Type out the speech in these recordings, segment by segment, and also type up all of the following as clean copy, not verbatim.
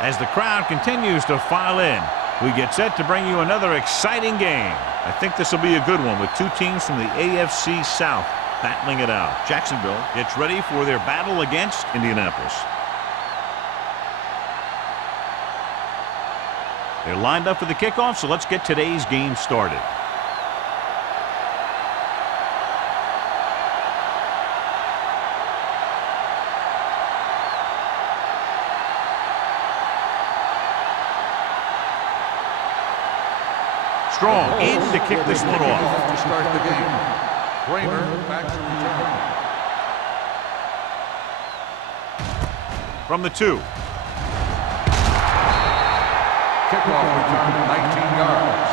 As the crowd continues to file in, we get set to bring you another exciting game. I think this will be a good one with two teams from the AFC South battling it out. Jacksonville gets ready for their battle against Indianapolis. They're lined up for the kickoff, so let's get today's game started. Strong in to kick this one off. To start the game. Kramer back to return. From the 2. Kickoff return 19 yards.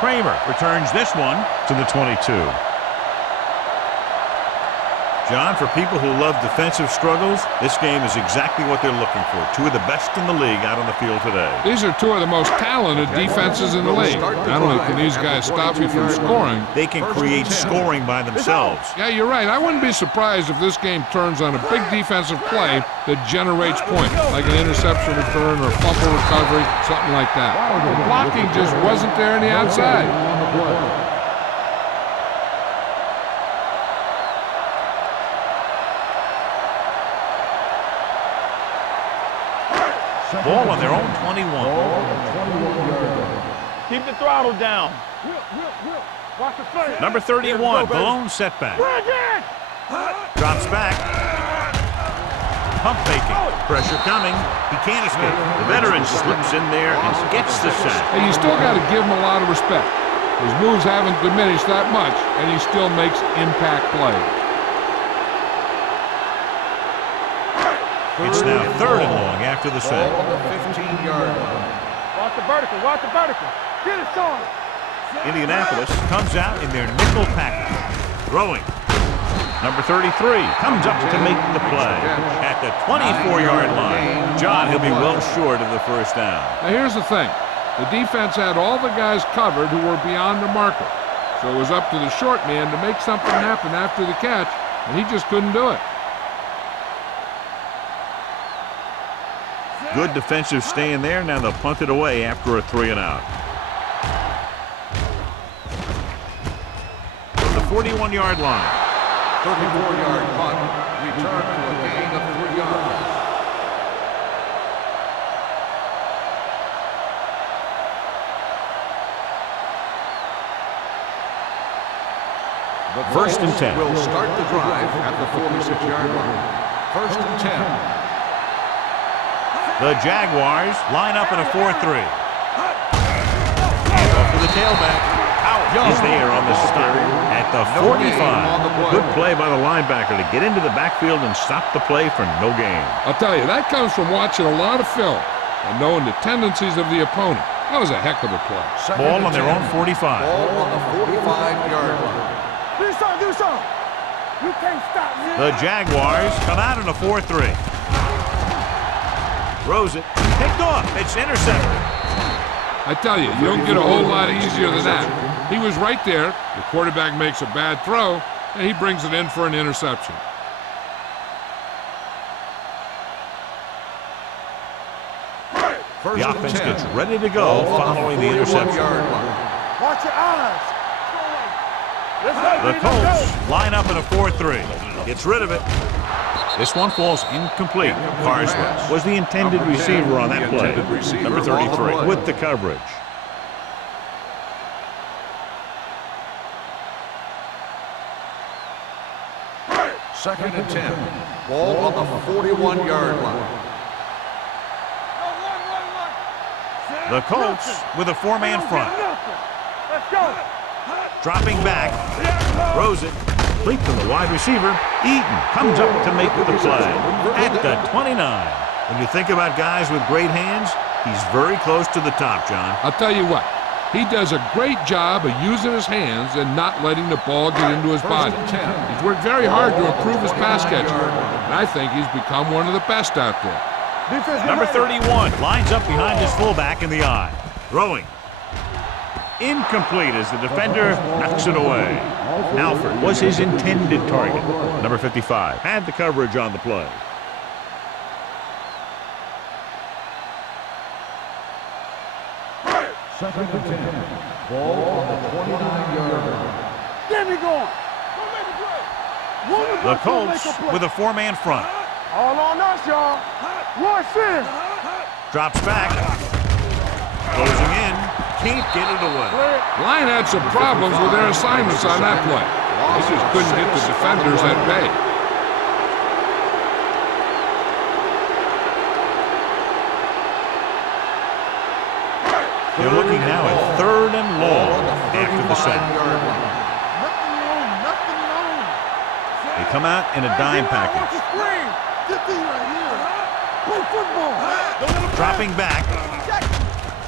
Kramer returns this one to the 22. John, for people who love defensive struggles, this game is exactly what they're looking for. Two of the best in the league out on the field today. These are two of the most talented defenses in the league. Not only can these guys stop you from scoring, they can create scoring by themselves. Yeah, you're right. I wouldn't be surprised if this game turns on a big defensive play that generates points, like an interception return or fumble recovery, something like that. The blocking just wasn't there on the outside. Ball on their own 21. Keep the throttle down. Number 31, the lone setback. Drops back. Pump faking. Pressure coming. He can't escape. The veteran slips in there and gets the sack. Hey, you still got to give him a lot of respect. His moves haven't diminished that much, and he still makes impact plays. It's now 3rd and long after the sack. On the 15-yard line. Watch the vertical. Watch the vertical. Get it, Sean. Indianapolis comes out in their nickel package. Throwing. Number 33 comes up to make the play at the 24-yard line. John, he'll be well short of the first down. Now here's the thing. The defense had all the guys covered who were beyond the marker. So it was up to the short man to make something happen after the catch, and he just couldn't do it. Good defensive stand there. Now they'll punt it away after a 3-and-out. From the 41-yard line. 34-yard punt. Return to a gain of 3 yards. First and 10. Will start the drive at the 46-yard line. First and 10. The Jaguars line up in a 4-3. And off to the tailback. Howard is there on the stop at the 45. Good play by the linebacker to get into the backfield and stop the play for no gain. I'll tell you, that comes from watching a lot of film and knowing the tendencies of the opponent. That was a heck of a play. Ball on their own 45. Ball on the 45-yard line. Do something. You can't stop me. The Jaguars come out in a 4-3. Throws it. Picked off. It's intercepted. I tell you, you don't get a whole lot easier than that. He was right there. The quarterback makes a bad throw, and he brings it in for an interception. The offense gets ready to go following the interception. Watch your eyes. The Colts line up in a 4-3. Gets rid of it. This one falls incomplete. Carswell was the intended receiver on that play. Number 33 with the coverage. Second and 10. Ball on the 41-yard line. The Colts with a 4-man front. Let's go. Dropping back. Throws it. Complete to the wide receiver. Eaton comes up to make the play at the 29. When you think about guys with great hands, he's very close to the top, John. I'll tell you what, he does a great job of using his hands and not letting the ball get into his body. He's worked very hard to improve his pass catching, and I think he's become one of the best out there. Number 31 lines up behind his fullback in the eye. Throwing. Incomplete as the defender knocks it away. Alford was his intended target. Number 55 had the coverage on the play. Second and 10. Ball on the 29-yard line. Get me going. Don't make a play. One of The us gonna make Colts a play. with a four-man front. All on us, y'all. Rush in. Drops back. Closing in. Can't get it away. Line had some problems with their assignments on that play. They just couldn't get the defenders at bay. They're looking now at 3rd and long after the set. Nothing wrong. Nothing wrong. They come out in a dime package. Get these right here. Play football. Dropping back.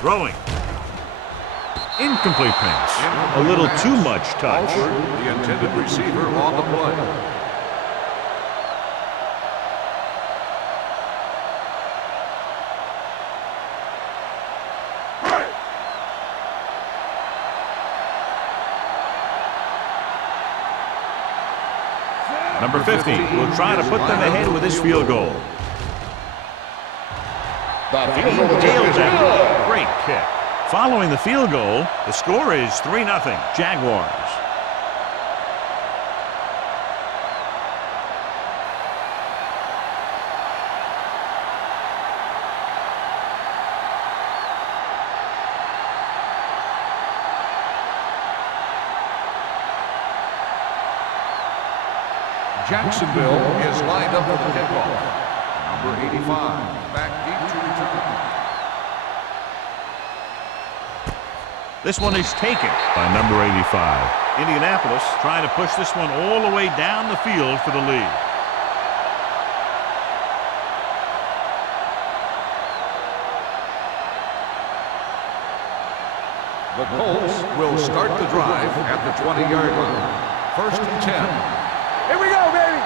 Throwing. Incomplete pass. A little too much touch. The intended receiver on the play. Number 50 will try to put them ahead with this field goal. Nailed that. Great kick. Following the field goal, the score is 3-0 Jaguars. Jacksonville is lined up for the kickoff. Number 85, back deep to return. This one is taken by number 85. Indianapolis trying to push this one all the way down the field for the lead. The Colts will start the drive at the 20-yard line. 1st and 10. Here we go, baby.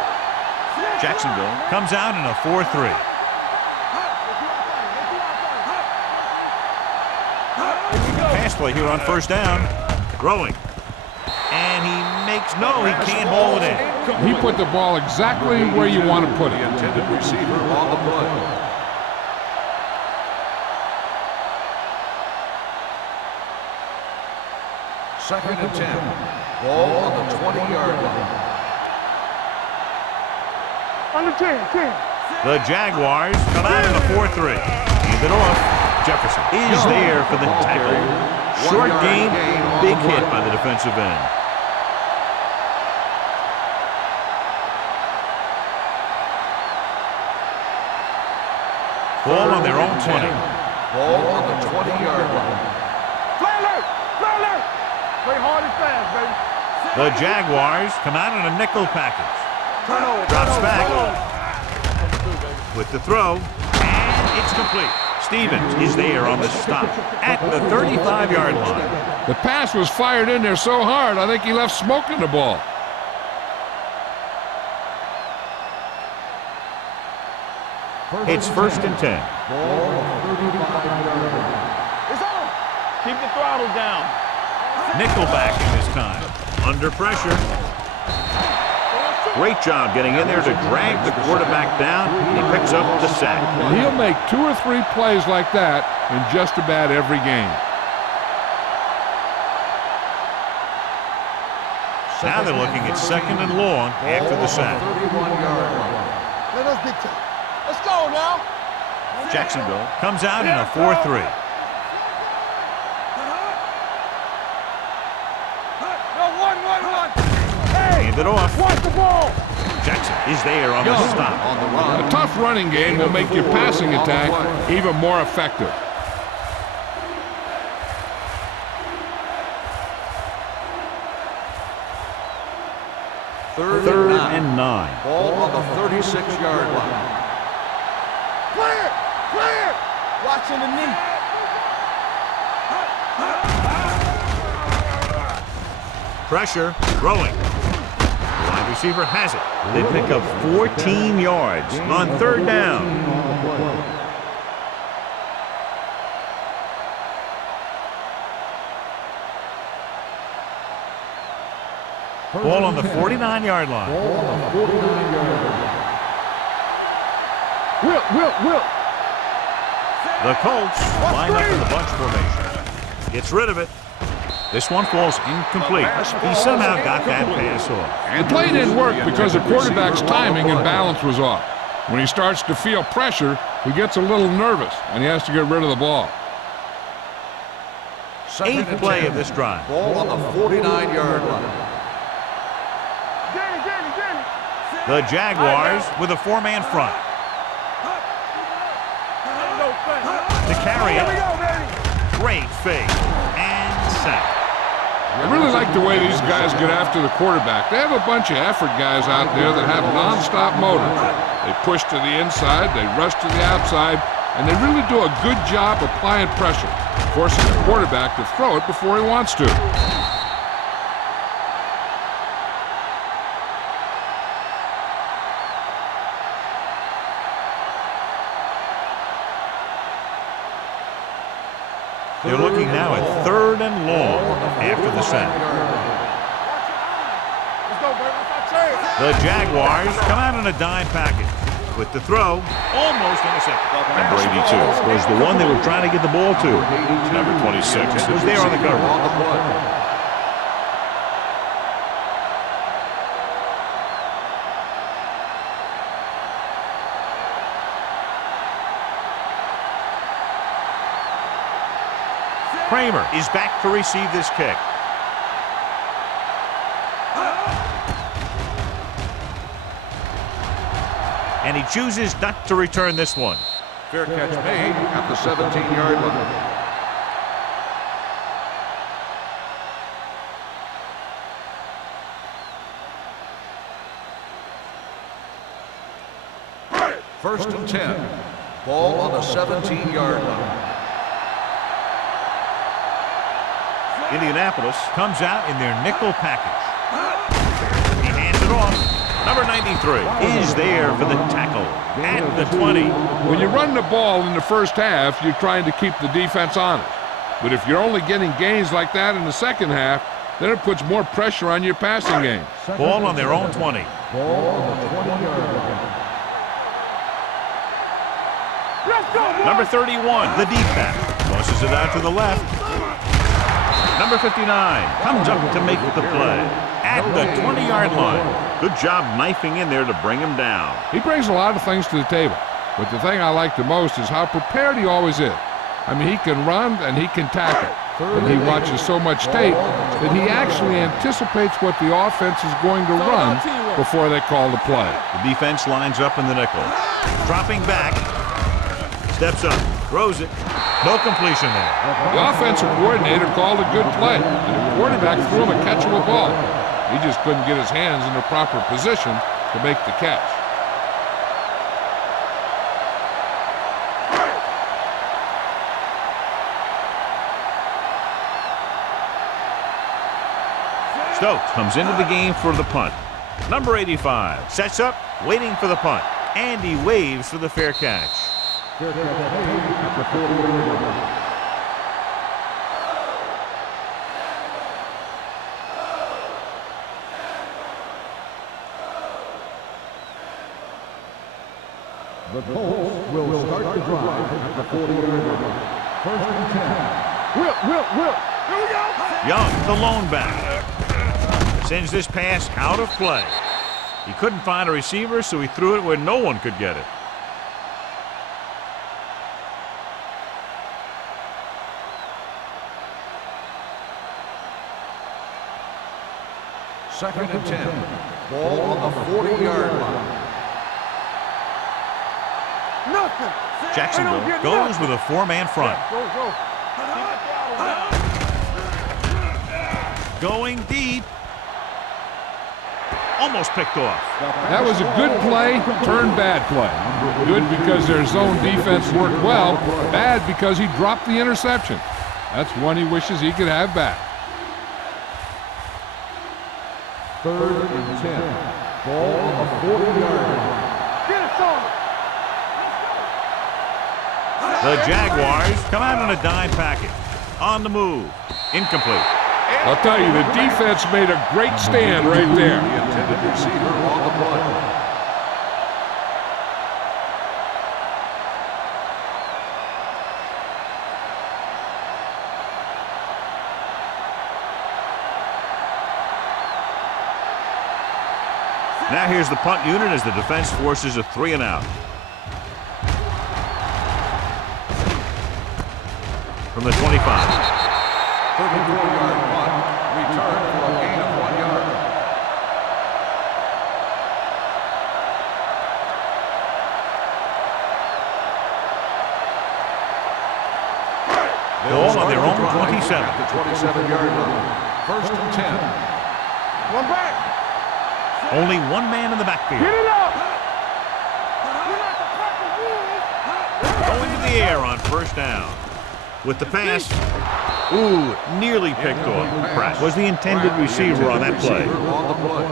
Jacksonville comes out in a 4-3. Pass play here on 1st down. Throwing. And he makes no, he can't haul it in. He put the ball exactly where you want to put it. The intended receiver on the play. Second and 10. Ball on the 20-yard line. Under 10. The Jaguars come out in a 4-3. Hand it off. Jefferson is there for the tackle. Short gain, big hit by the defensive end. Ball on their own 20. Ball on the 20-yard line. Play alert. Play alert. Play hard and fast, baby. The Jaguars come out in a nickel package. Turnover. Drops back with the throw, and it's complete. Stevens is there on the stop at the 35-yard line. The pass was fired in there so hard, I think he left smoke in the ball. It's 1st and 10. It's on. Keep the throttle down. Nickelbacking this time. Under pressure. Great job getting in there to drag the quarterback down. He picks up the sack. And he'll make 2 or 3 plays like that in just about every game. Now they're looking at 2nd and long after the sack. 31-yard line. Let us dictate. Let's go now. Jacksonville comes out in a 4-3. One. Hey, Hand it off. watch the ball. Jackson is there on the stop. On the run. A tough running game will make your passing attack even more effective. Third and 9. Ball on the 36-yard line. Clear. Watching the knee. Pressure, throwing. The wide receiver has it. They pick up 14 yards on 3rd down. Ball on the 49-yard line. Will. The Colts line up in the bunch formation. Gets rid of it. This one falls incomplete. He somehow got that pass off. The play didn't work because the quarterback's timing and balance was off. When he starts to feel pressure, he gets a little nervous, and he has to get rid of the ball. Second Eighth and play 10. of this drive. Ball on the 49-yard line. The Jaguars with a four-man front. To carry it. Great fake. And sack. I really like the way these guys get after the quarterback. They have a bunch of effort guys out there that have nonstop motor. They push to the inside, they rush to the outside, and they really do a good job applying pressure, forcing the quarterback to throw it before he wants to. They're looking now at 3rd and long after the sack. The Jaguars come out in a dime package. With the throw, almost intercepted. Number 82 Was the one they were trying to get the ball to. Number 26 Who's there on the cover? On the play. Kramer is back to receive this kick. And he chooses not to return this one. Fair catch made at the 17-yard line. First and 10. Ball on the 17-yard line. Indianapolis comes out in their nickel package. He hands it off. Number 93 is there for the tackle at the 20. When you run the ball in the first half, you're trying to keep the defense honest. But if you're only getting gains like that in the second half, then it puts more pressure on your passing game. Ball on their own 20. Number 31, the deep back. Tosses it out to the left. Number 59 comes up to make the play at the 20-yard line. Good job knifing in there to bring him down. He brings a lot of things to the table, but the thing I like the most is how prepared he always is. I mean, he can run and he can tackle, and he watches so much tape that he actually anticipates what the offense is going to run before they call the play. The defense lines up in the nickel. Dropping back. Steps up. Throws it. No completion there. The offensive coordinator called a good play, and the quarterback threw him a catchable ball. He just couldn't get his hands in the proper position to make the catch. Stokes comes into the game for the punt. Number 85 sets up, waiting for the punt. And he waves for the fair catch. The Colts will start the drive at the 40-yard line. First and 10. Will. Here we go. Young, the lone back, sends this pass out of play. He couldn't find a receiver, so he threw it where no one could get it. Second and 10. Ball on the 40-yard line. Nothing. Jacksonville goes with a four-man front. Going deep. Almost picked off. That was a good play, turned bad play. Good because their zone defense worked well, bad because he dropped the interception. That's one he wishes he could have back. Third and 10. Ball on the 40-yard line. Get us on. The Jaguars come out in a dime package. On the move. Incomplete. I'll tell you, the defense made a great stand right there. The intended receiver on the play. Now here's the punt unit as the defense forces a 3 and out. From the 25. 34-yard punt. Return for a gain of 1 yard. Ball on their own 27. At the 27-yard line. First and 10. One back. Only one man in the backfield. Get it up. Going to the air on first down. With the pass. Ooh, nearly picked off. Pratt was the intended receiver on that play. On the play.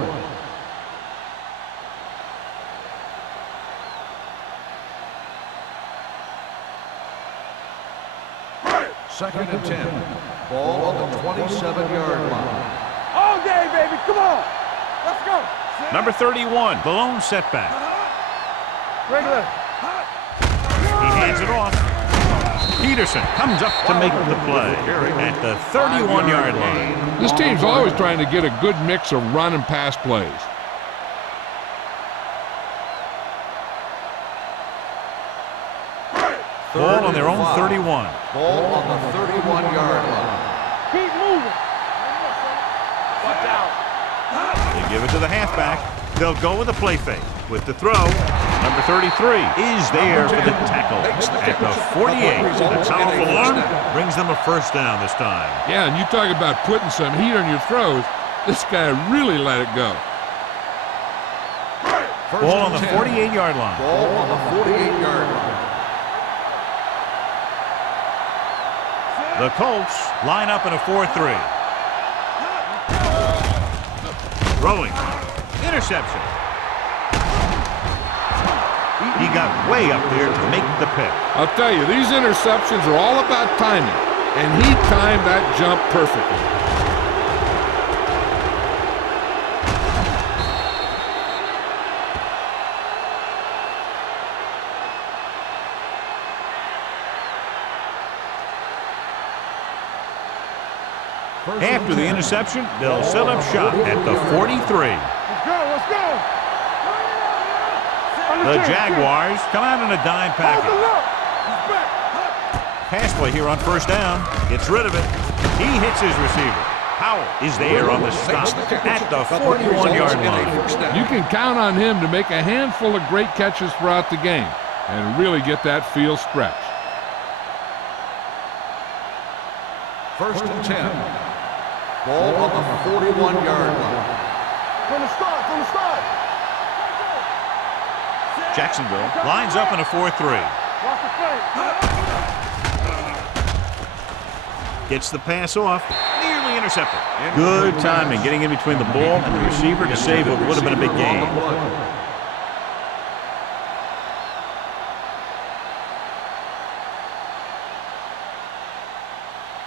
Second and 10. Ball on the 27-yard line. All day, baby. Come on. Let's go. Number 31, the lone setback. Regular. He hands it off. Peterson comes up to make the play at the 31-yard line. This team's always trying to get a good mix of run and pass plays. Ball on their own 31. Ball on the 31-yard line. Keep moving. Watch out. They give it to the halfback. They'll go with a play fake. With the throw, number 33 is there for the tackle at the 48. A powerful arm brings them a first down this time. Yeah, and you talk about putting some heat on your throws. This guy really let it go. Ball on the 48-yard line. Ball on the 48-yard line. The Colts line up in a 4-3. Throwing. Interception. He got way up there to make the pick. I'll tell you, these interceptions are all about timing, and he timed that jump perfectly. After the interception, they'll set up shop at the 43. Let's go. Let's go. The Jaguars come out in a dime package. Pass play here on first down. Gets rid of it. He hits his receiver. Powell is there on the stop at the 41-yard line. You can count on him to make a handful of great catches throughout the game and really get that field stretch. First and 10. Ball on the 41-yard line. From the start. From the start. Jacksonville lines up in a 4-3. Watch the play. Gets the pass off. Nearly intercepted. Good timing getting in between the ball and the receiver to save what would have been a big gain.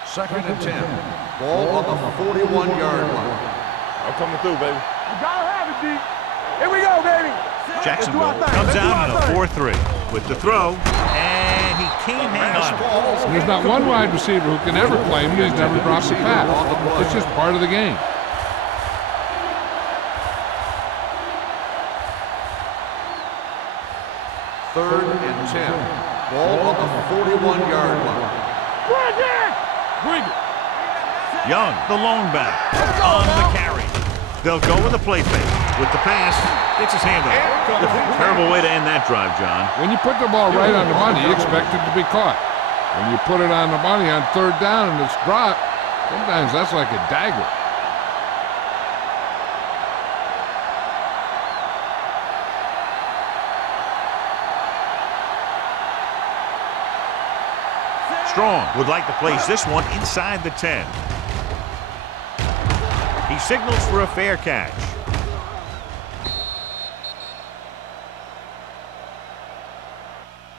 Second and 10. Ball on the 41-yard line. I'm coming through, baby. You gotta have it, D. Here we go, baby. Jacksonville comes out in a 4-3 with the throw, and he can't hang on. There's not one wide receiver who can ever claim he's never dropped a pass. It's just part of the game. Third and 10. Ball on the 41-yard line. Bring it. Young, the lone back, on the carry. They'll go with a play fake. With the pass, gets his hand on it. Terrible way to end that drive, John. When you put the ball right on the money, you expect it to be caught. When you put it on the money on third down and it's dropped, sometimes that's like a dagger. Strong would like to place this one inside the 10. He signals for a fair catch.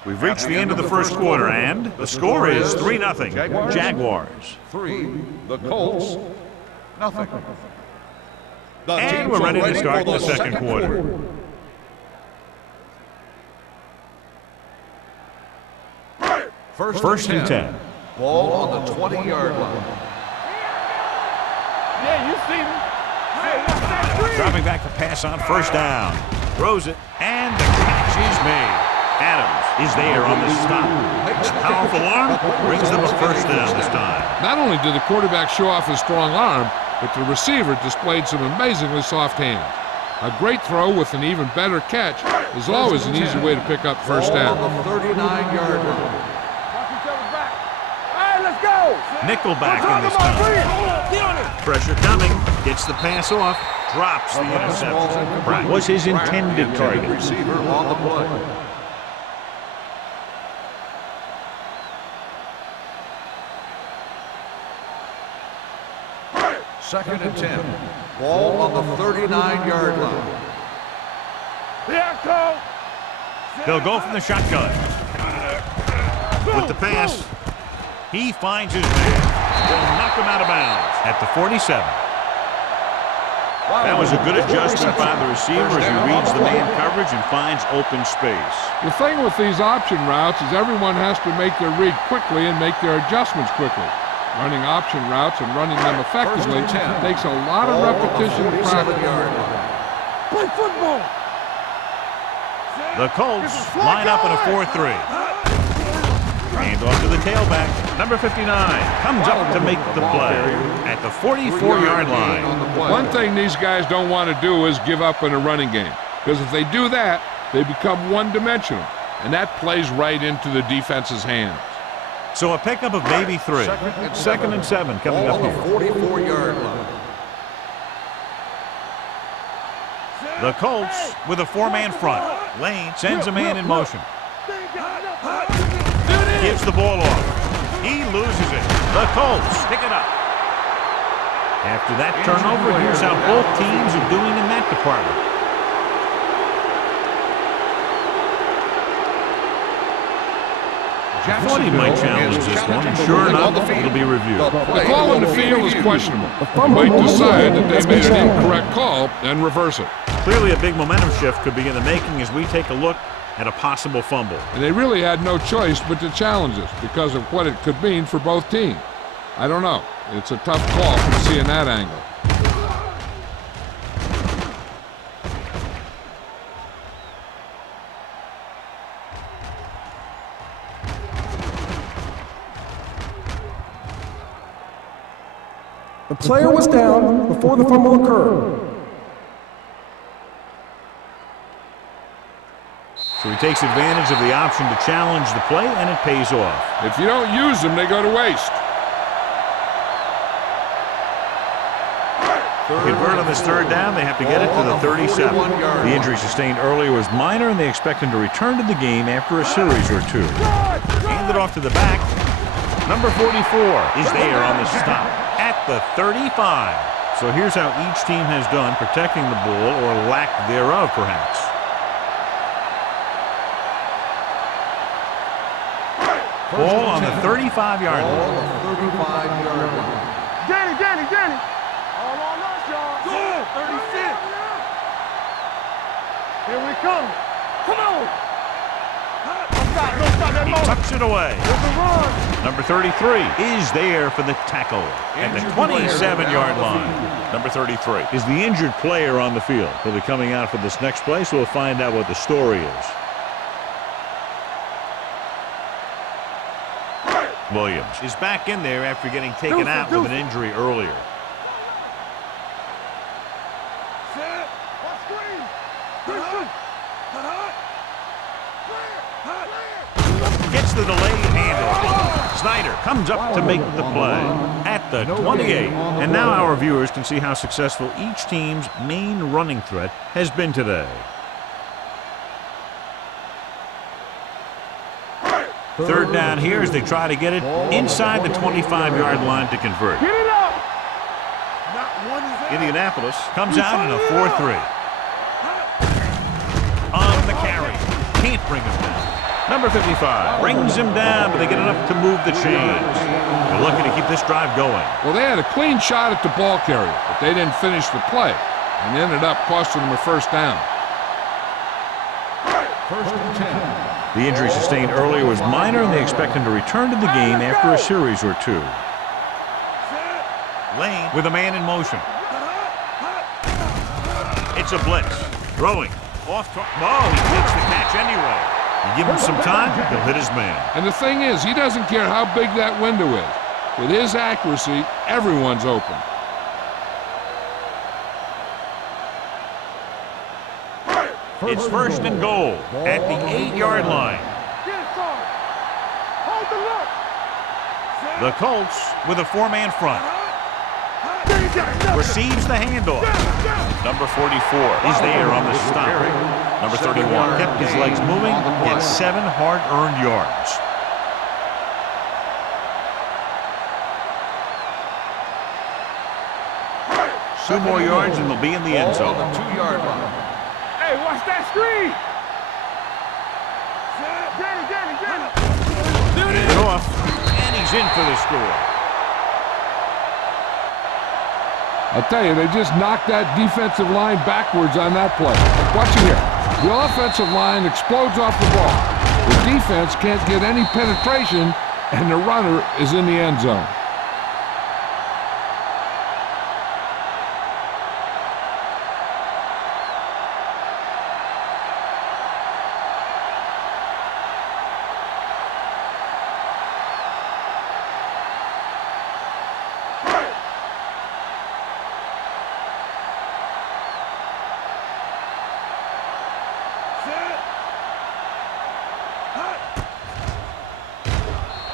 We've reached the end of the first quarter, and the score is 3-0. Jaguars. 3. The Colts. Nothing. And we're ready to start the second quarter. First and 10. Ball on the 20-yard line. Yeah, you see me. Dropping back to pass on first down. Throws it, and the catch is made. Adams is there on the stop. Powerful arm brings them a first down this time. Not only did the quarterback show off his strong arm, but the receiver displayed some amazingly soft hands. A great throw with an even better catch is always an easy way to pick up first down. On the 39-yard line. Let's go! Nickelback in this time. Pressure coming. Gets the pass off. Drops the interception. Was his intended target. Receiver on the play. Second and 10. Ball on the 39-yard line. They'll go from the shotgun. With the pass, he finds his man. They'll knock him out of bounds at the 47. That was a good adjustment by the receiver as he reads the man coverage and finds open space. The thing with these option routes is everyone has to make their read quickly and make their adjustments quickly. Running option routes and running them effectively takes a lot of repetition and practice. Play football! The Colts line up in a 4-3. Hand off to the tailback. Number 59 comes up to make the play at the 44-yard line. One thing these guys don't want to do is give up in a running game, because if they do that, they become one-dimensional, and that plays right into the defense's hands. So a pickup of maybe 3. Second and 7 coming up here. 44-yard line. The Colts with a 4-man front. Lane sends a man in motion. Gives the ball off. He loses it. The Colts pick it up. After that turnover, here's how both teams are doing in that department. I thought he might challenge this one, and sure enough, it'll be reviewed. The call on the field is questionable. They might decide that they made an incorrect call and reverse it. Clearly a big momentum shift could be in the making as we take a look at a possible fumble. And they really had no choice but to challenge this because of what it could mean for both teams. I don't know. It's a tough call from seeing that angle. The player was down before the fumble occurred. So he takes advantage of the option to challenge the play, and it pays off. If you don't use them, they go to waste. To convert on this third down, they have to get it to the 37. The injury sustained earlier was minor, and they expect him to return to the game after a series or 2. Handed off to the back. Number 44 is there on the stop at the 35. So here's how each team has done protecting the ball, or lack thereof, perhaps. Ball on the 35-yard line. 35-yard line. Danny! All on us, y'all. Good! 36. Here we come. Come on! Don't stop that He motion. tucks it away. There's a run. Number 33 is there for the tackle at the 27-yard line. Number 33 is the injured player on the field. He'll be coming out for this next play, so we'll find out what the story is. Williams is back in there after getting taken out with an injury earlier. Gets the delayed handoff. Snyder comes up to make the play at the 28. And now our viewers can see how successful each team's main running threat has been today. Third down here as they try to get it inside the 25-yard line to convert. Get it up. Indianapolis comes out in a 4-3. On the carry. Can't bring him down. Number 55 brings him down, but they get enough to move the chains. They're looking to keep this drive going. Well, they had a clean shot at the ball carrier, but they didn't finish the play and ended up costing them a first down. First and 10. The injury sustained earlier was minor, and they expect him to return to the game after a series or 2. Lane with a man in motion. It's a blitz. Throwing. Off. Oh, he takes the catch anyway. You give him some time, he'll hit his man. And the thing is, he doesn't care how big that window is. With his accuracy, everyone's open. It's first and goal at the 8-yard line. Get it, son. Hold the look. The Colts with a 4-man front. Receives the handoff. Number 44 is there on the stop. Number 31 kept his legs moving, gets 7 hard-earned yards. Two more yards and they'll be in the end zone. On the 2-yard line. Hey, watch that screen. Danny. Hand it off, and he's in for the score. I'll tell you, they just knocked that defensive line backwards on that play. Watch it here. The offensive line explodes off the ball. The defense can't get any penetration, and the runner is in the end zone.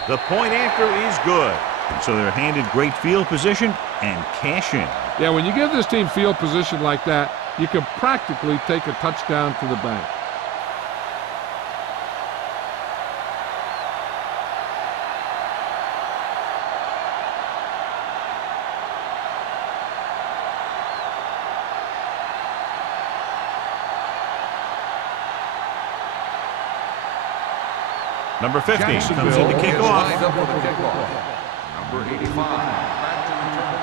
The point after is good. So they're handed great field position and cash in. Yeah, when you give this team field position like that, you can practically take a touchdown to the bank. Number 50 comes in to kick Is off. lined up for the kickoff. Number 85 back to return.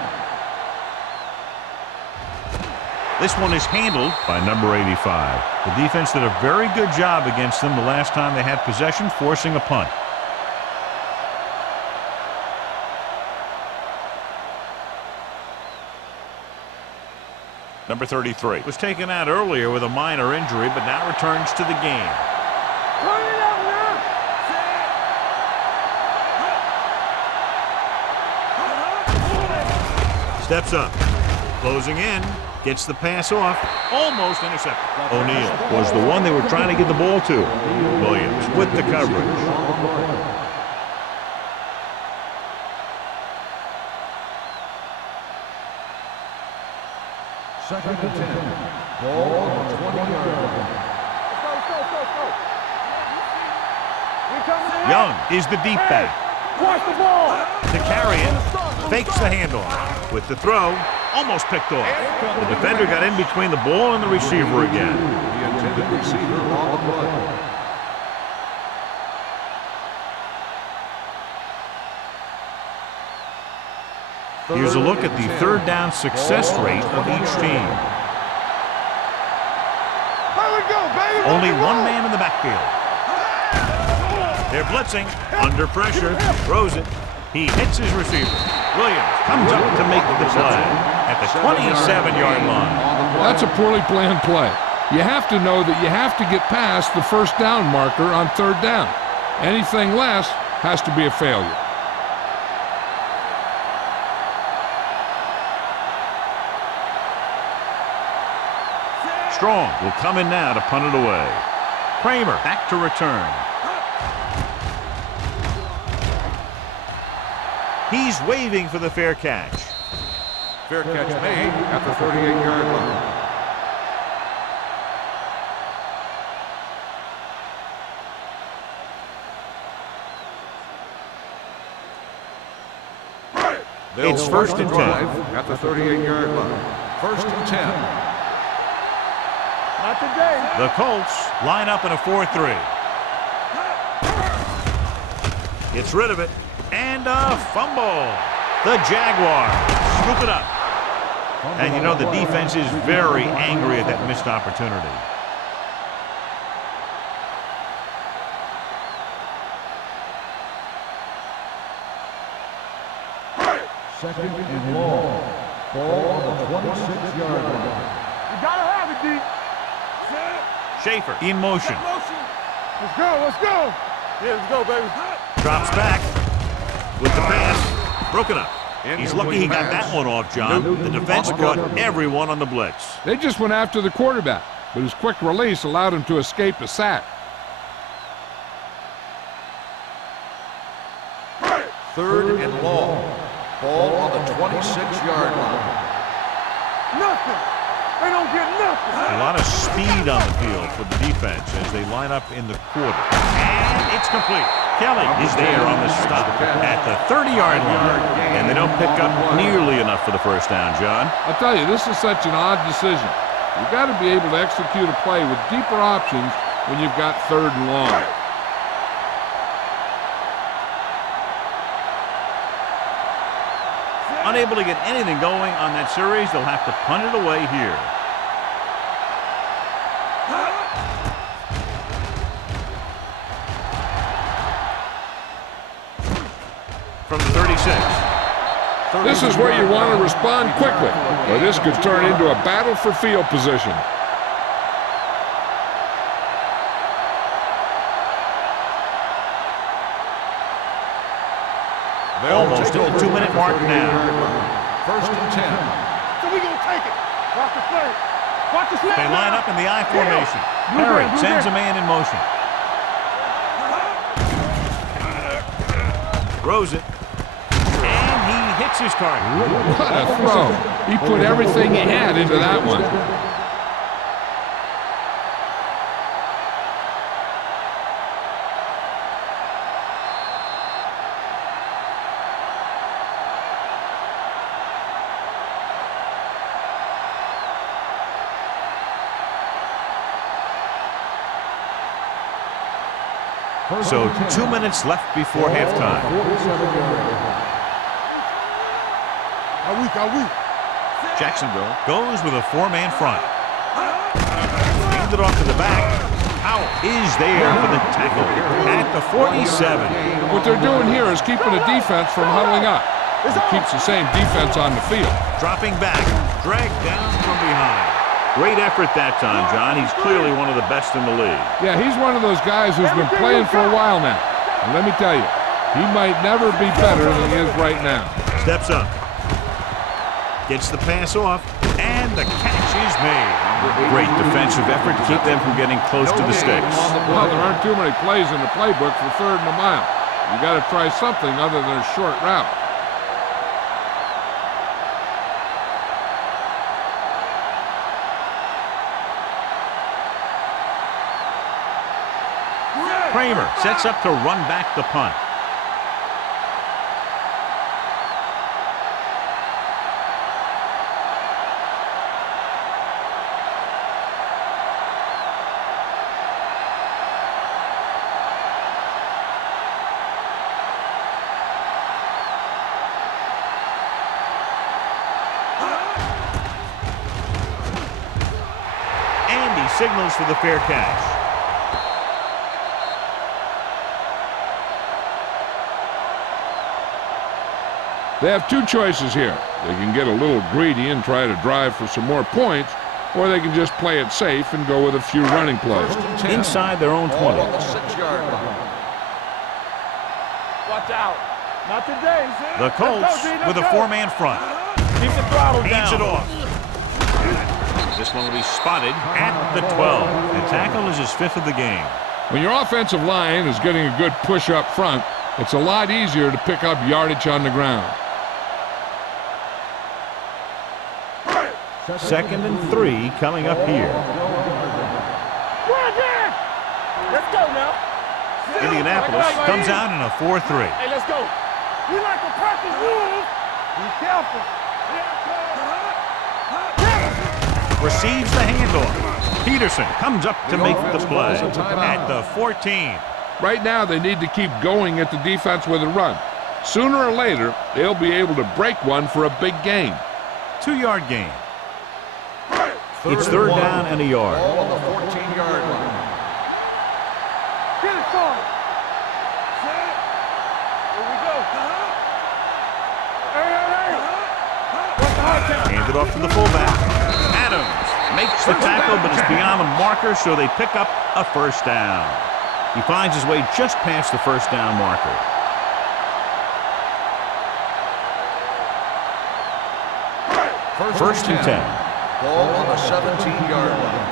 This one is handled by number 85. The defense did a very good job against them the last time they had possession, forcing a punt. Number 33 was taken out earlier with a minor injury, but now returns to the game. Turn it up now. Steps up, closing in, gets the pass off, almost intercepted. O'Neal was the one they were trying to get the ball to. Williams with the coverage. Second and 10. Ball on the 20-yard line. Let's go. We coming in. Young is the deep back. Watch the ball. To carry it, fakes the handoff. With the throw, almost picked off. The defender got in between the ball and the receiver again. The intended receiver on the play. Here's a look at the third down success rate of each team. Here we go, baby. Only one man in the backfield. They're blitzing, under pressure, throws it. He hits his receiver. Williams comes up to make the play at the 27-yard line. That's a poorly planned play. You have to know that you have to get past the first down marker on third down. Anything less has to be a failure. Strong will come in now to punt it away. Kramer back to return. He's waving for the fair catch. Fair catch made at the 38-yard line. It's first and 10. At the 38-yard line. First and 10. Not today. The Colts line up in a 4-3. Gets rid of it. And a fumble. The Jaguars scoop it up. And you know the defense is very angry at that missed opportunity. Second and long. Ball on the 26-yard line. You gotta have it, D. Schaefer in motion. Let's go, let's go. Yeah, let's go, baby. Drops back with the pass. Broken up. He's lucky he got that one off, John. The defense brought everyone on the blitz. They just went after the quarterback, but his quick release allowed him to escape a sack. Third and long. Ball on the 26-yard line. Nothing. They don't get nothing. A lot of speed on the field for the defense as they line up in the quarter. And it's complete. Kelly is there on the stop at the 30-yard line, and they don't pick up nearly enough for the first down, John. I'll tell you, this is such an odd decision. You've got to be able to execute a play with deeper options when you've got third and long. Unable to get anything going on that series, they'll have to punt it away here. From the 36. This is where you want to respond quickly, or this could turn into a battle for field position. Almost at the 2-minute mark now. First and 10. So we gonna take it. Watch the play. Watch the snap. They line up in the I formation. Perry sends a man in motion. Throws it. And he hits his target. What a throw. He put everything he had into that one. So 2 minutes left before halftime. Jacksonville goes with a 4-man front. Handed off to the back. Powell is there for the tackle at the 47. What they're doing here is keeping the defense from huddling up. It keeps the same defense on the field. Dropping back, dragged down from behind. Great effort that time, John. He's clearly one of the best in the league. Yeah, he's one of those guys who's been playing for a while now. And let me tell you, he might never be better than he is right now. Steps up. Gets the pass off, and the catch is made. Great defensive effort to keep them from getting close to the sticks. Well, there aren't too many plays in the playbook for third and a mile. You got to try something other than a short route. Kramer sets up to run back the punt. And he signals for the fair catch. They have two choices here. They can get a little greedy and try to drive for some more points, or they can just play it safe and go with a few running plays. Inside their own 20. Ball on the 6-yard line. Watch out. Not today, Zay. The Colts with a 4-man front. Keep the throttle Hands down. it off. This one will be spotted at the 12. The tackle is his 5th of the game. When your offensive line is getting a good push up front, it's a lot easier to pick up yardage on the ground. 2nd and 3 coming up here. Let's go now. Indianapolis comes out in a 4-3. Hey, let's go. We like to practice rules. Be careful. Receives the handoff. Peterson comes up to make the play at the 14. Right now, they need to keep going at the defense with a run. Sooner or later, they'll be able to break one for a big gain. 2-yard gain. It's third down and a yard. Ball on the 14-yard line. Get it started. Here we go. Hey. Handed off to the fullback. Adams Makes the tackle, but it's beyond the marker, so they pick up a first down. He finds his way just past the first down marker. First and 10. Ball on the 17-yard line.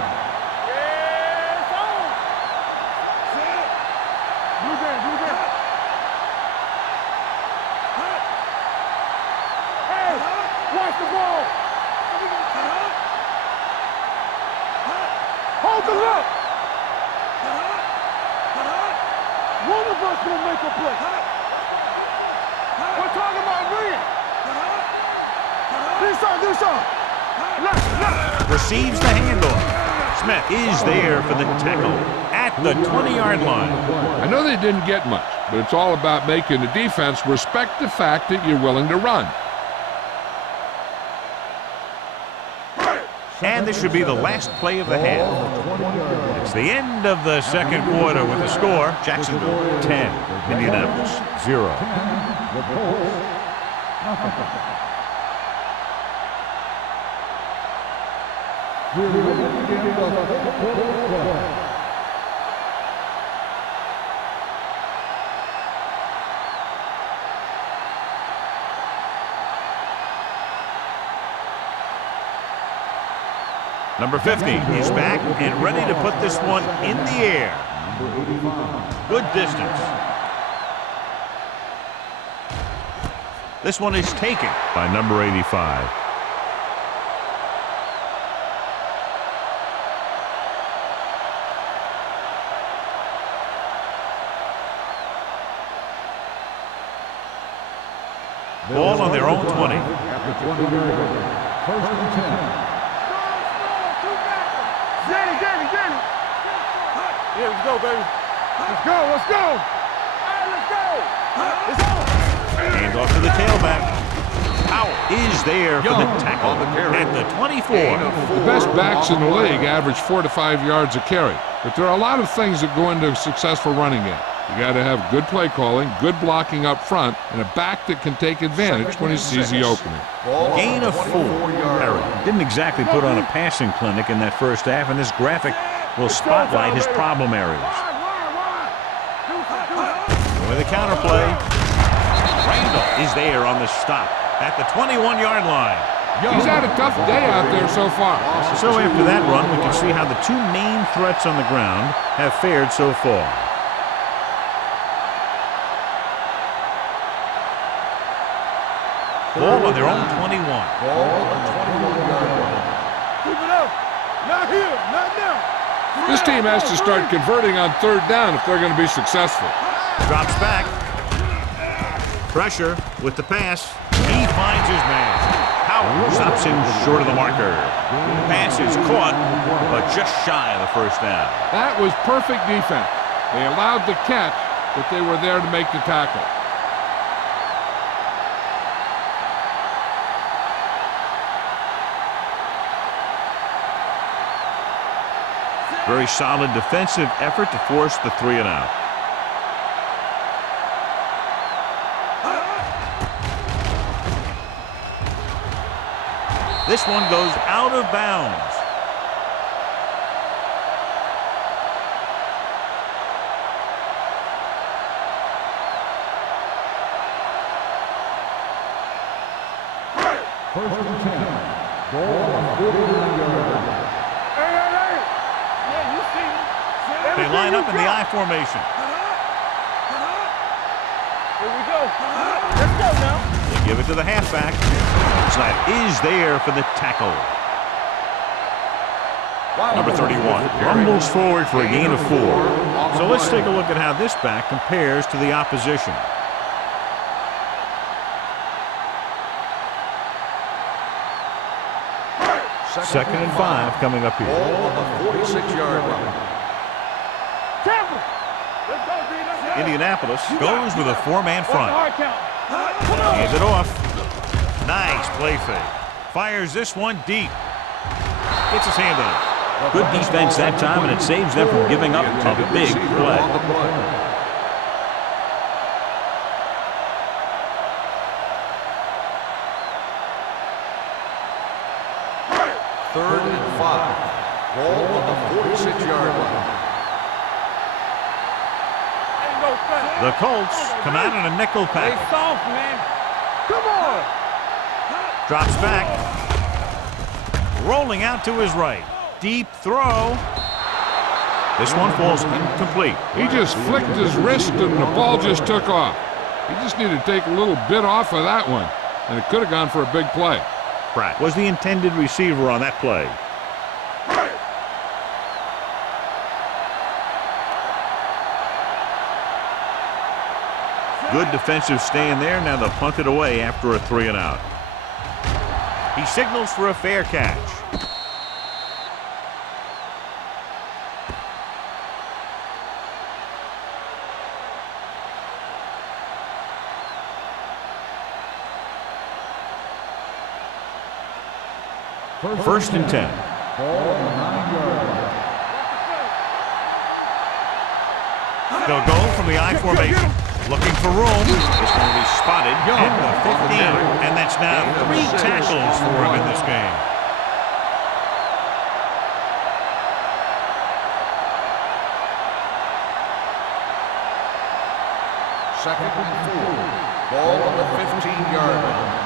Watch the ball. Hold the look. One of us will make a play. We're talking about winning. Do something. Left. Receives the handoff. Smith is there for the tackle at the 20-yard line. I know they didn't get much, but it's all about making the defense respect the fact that you're willing to run. And this should be the last play of the half. It's the end of the second quarter with the score. Jacksonville 10, Indianapolis 0. Number 50 is back and ready to put this one in the air. Good distance. This one is taken by number 85. Ball on their own 20. First and 10. Danny. Yeah, let's go, baby. Let's go. All right, let's go. It's on. Hand off to the tailback. Powell is there for the tackle at the 24. The best backs in the league average 4 to 5 yards a carry, but there are a lot of things that go into a successful running game. You got to have good play calling, good blocking up front, and a back that can take advantage when he sees the opening. Gain of 4. Perry didn't exactly put on a passing clinic in that first half, and this graphic will spotlight his problem areas. With a counterplay, Randall is there on the stop at the 21-yard line. He's had a tough day out there so far. So after that run, we can see how the two main threats on the ground have fared so far. Ball on their own 21. Ball on the 21-yard line. Keep it up. Not here. Not now. This team has to start converting on third down if they're going to be successful. Drops back. Pressure with the pass. He finds his man. Powell stops him short of the marker. Pass is caught, but just shy of the first down. That was perfect defense. They allowed the catch, but they were there to make the tackle. Very solid defensive effort to force the 3 and out. This one goes out of bounds. First and 10. Ball on 49-yard line. They line up in the I formation. Here we go. Let's go now. They give it to the halfback. Snap is there for the tackle. Number 31 rumbles forward for a gain of 4. So let's take a look at how this back compares to the opposition. Second and 5 coming up here. Ball on the 46-yard line. Indianapolis goes with a 4-man front. Hands it off. Nice play fake. Fires this one deep. Gets his hand on it. Good defense that time, and it saves them from giving up a big play. 3rd and 5. Ball on the 46-yard line. The Colts come out in a nickel pack. Stay soft, man. Come on. Drops back. Rolling out to his right. Deep throw. This one falls incomplete. He just flicked his wrist and the ball just took off. He just needed to take a little bit off of that one, and it could have gone for a big play. Pratt was the intended receiver on that play. Good defensive stand there. Now they'll punt it away after a 3 and out. He signals for a fair catch. First and 10. They'll go from the I formation. Looking for room. This one will be spotted at the 15. And that's now 3 tackles for him in this game. Second and 4. Ball on the 15-yard line.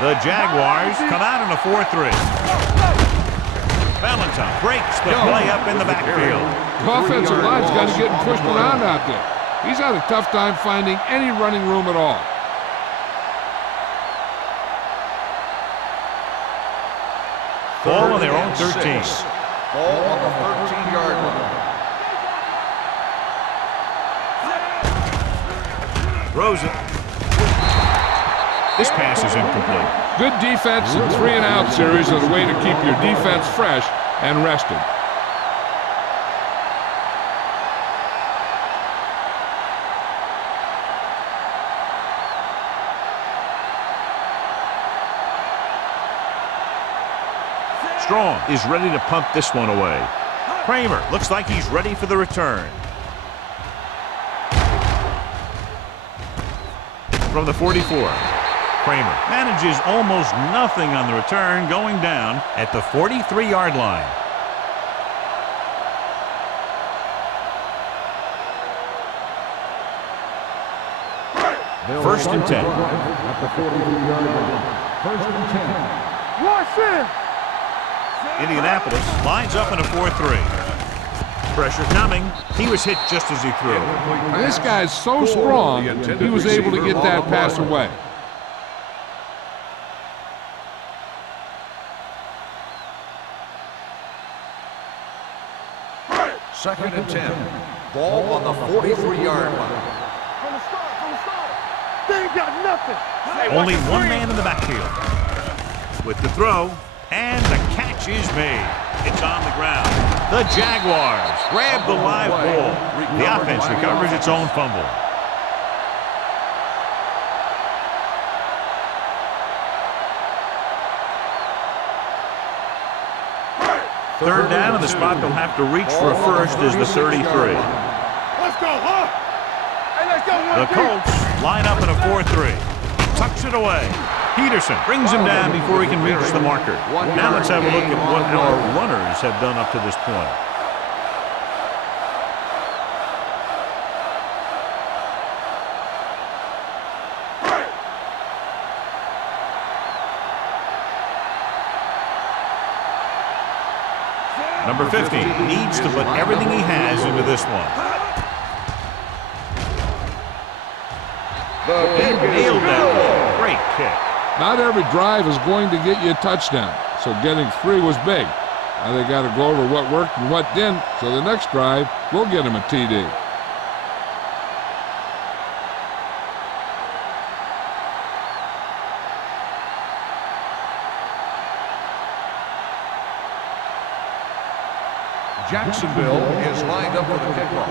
The Jaguars come out in a 4-3. Valentine breaks the play up in the backfield. The offensive line's got to get him pushed around out there. He's had a tough time finding any running room at all. Ball on their own 13. Ball on the 13-yard line. Throws it. This pass is incomplete. Good defense and 3-and-out series are the way to keep your defense fresh and rested. Strong is ready to punt this one away. Kramer looks like he's ready for the return. From the 44. Kramer manages almost nothing on the return, going down at the 43-yard line. First and 10. At the 43-yard line. First and 10. Watch him. Indianapolis lines up in a 4-3. Pressure coming. He was hit just as he threw. This guy's so strong, he was able to get that pass away. Second and 10. Ball on the 43-yard line. From the start. They ain't got nothing. Hey, Only watch the one screen. man in the backfield. With the throw, and the catch is made. It's on the ground. The Jaguars grab the live ball. The offense recovers its own fumble. Third down, and the spot they'll have to reach for a first is the 33. Let's go, huh? Hey, let's go. The Colts line up in a 4-3. Tucks it away. Peterson brings him down before he can reach the marker. Now let's have a look at what our runners have done up to this point. Number 15 needs to put everything he has into this one. He nailed that ball. Great kick. Not every drive is going to get you a touchdown, so getting 3 was big. Now they got to go over what worked and what didn't, so the next drive will get him a TD. Jacksonville is lined up for the kickoff.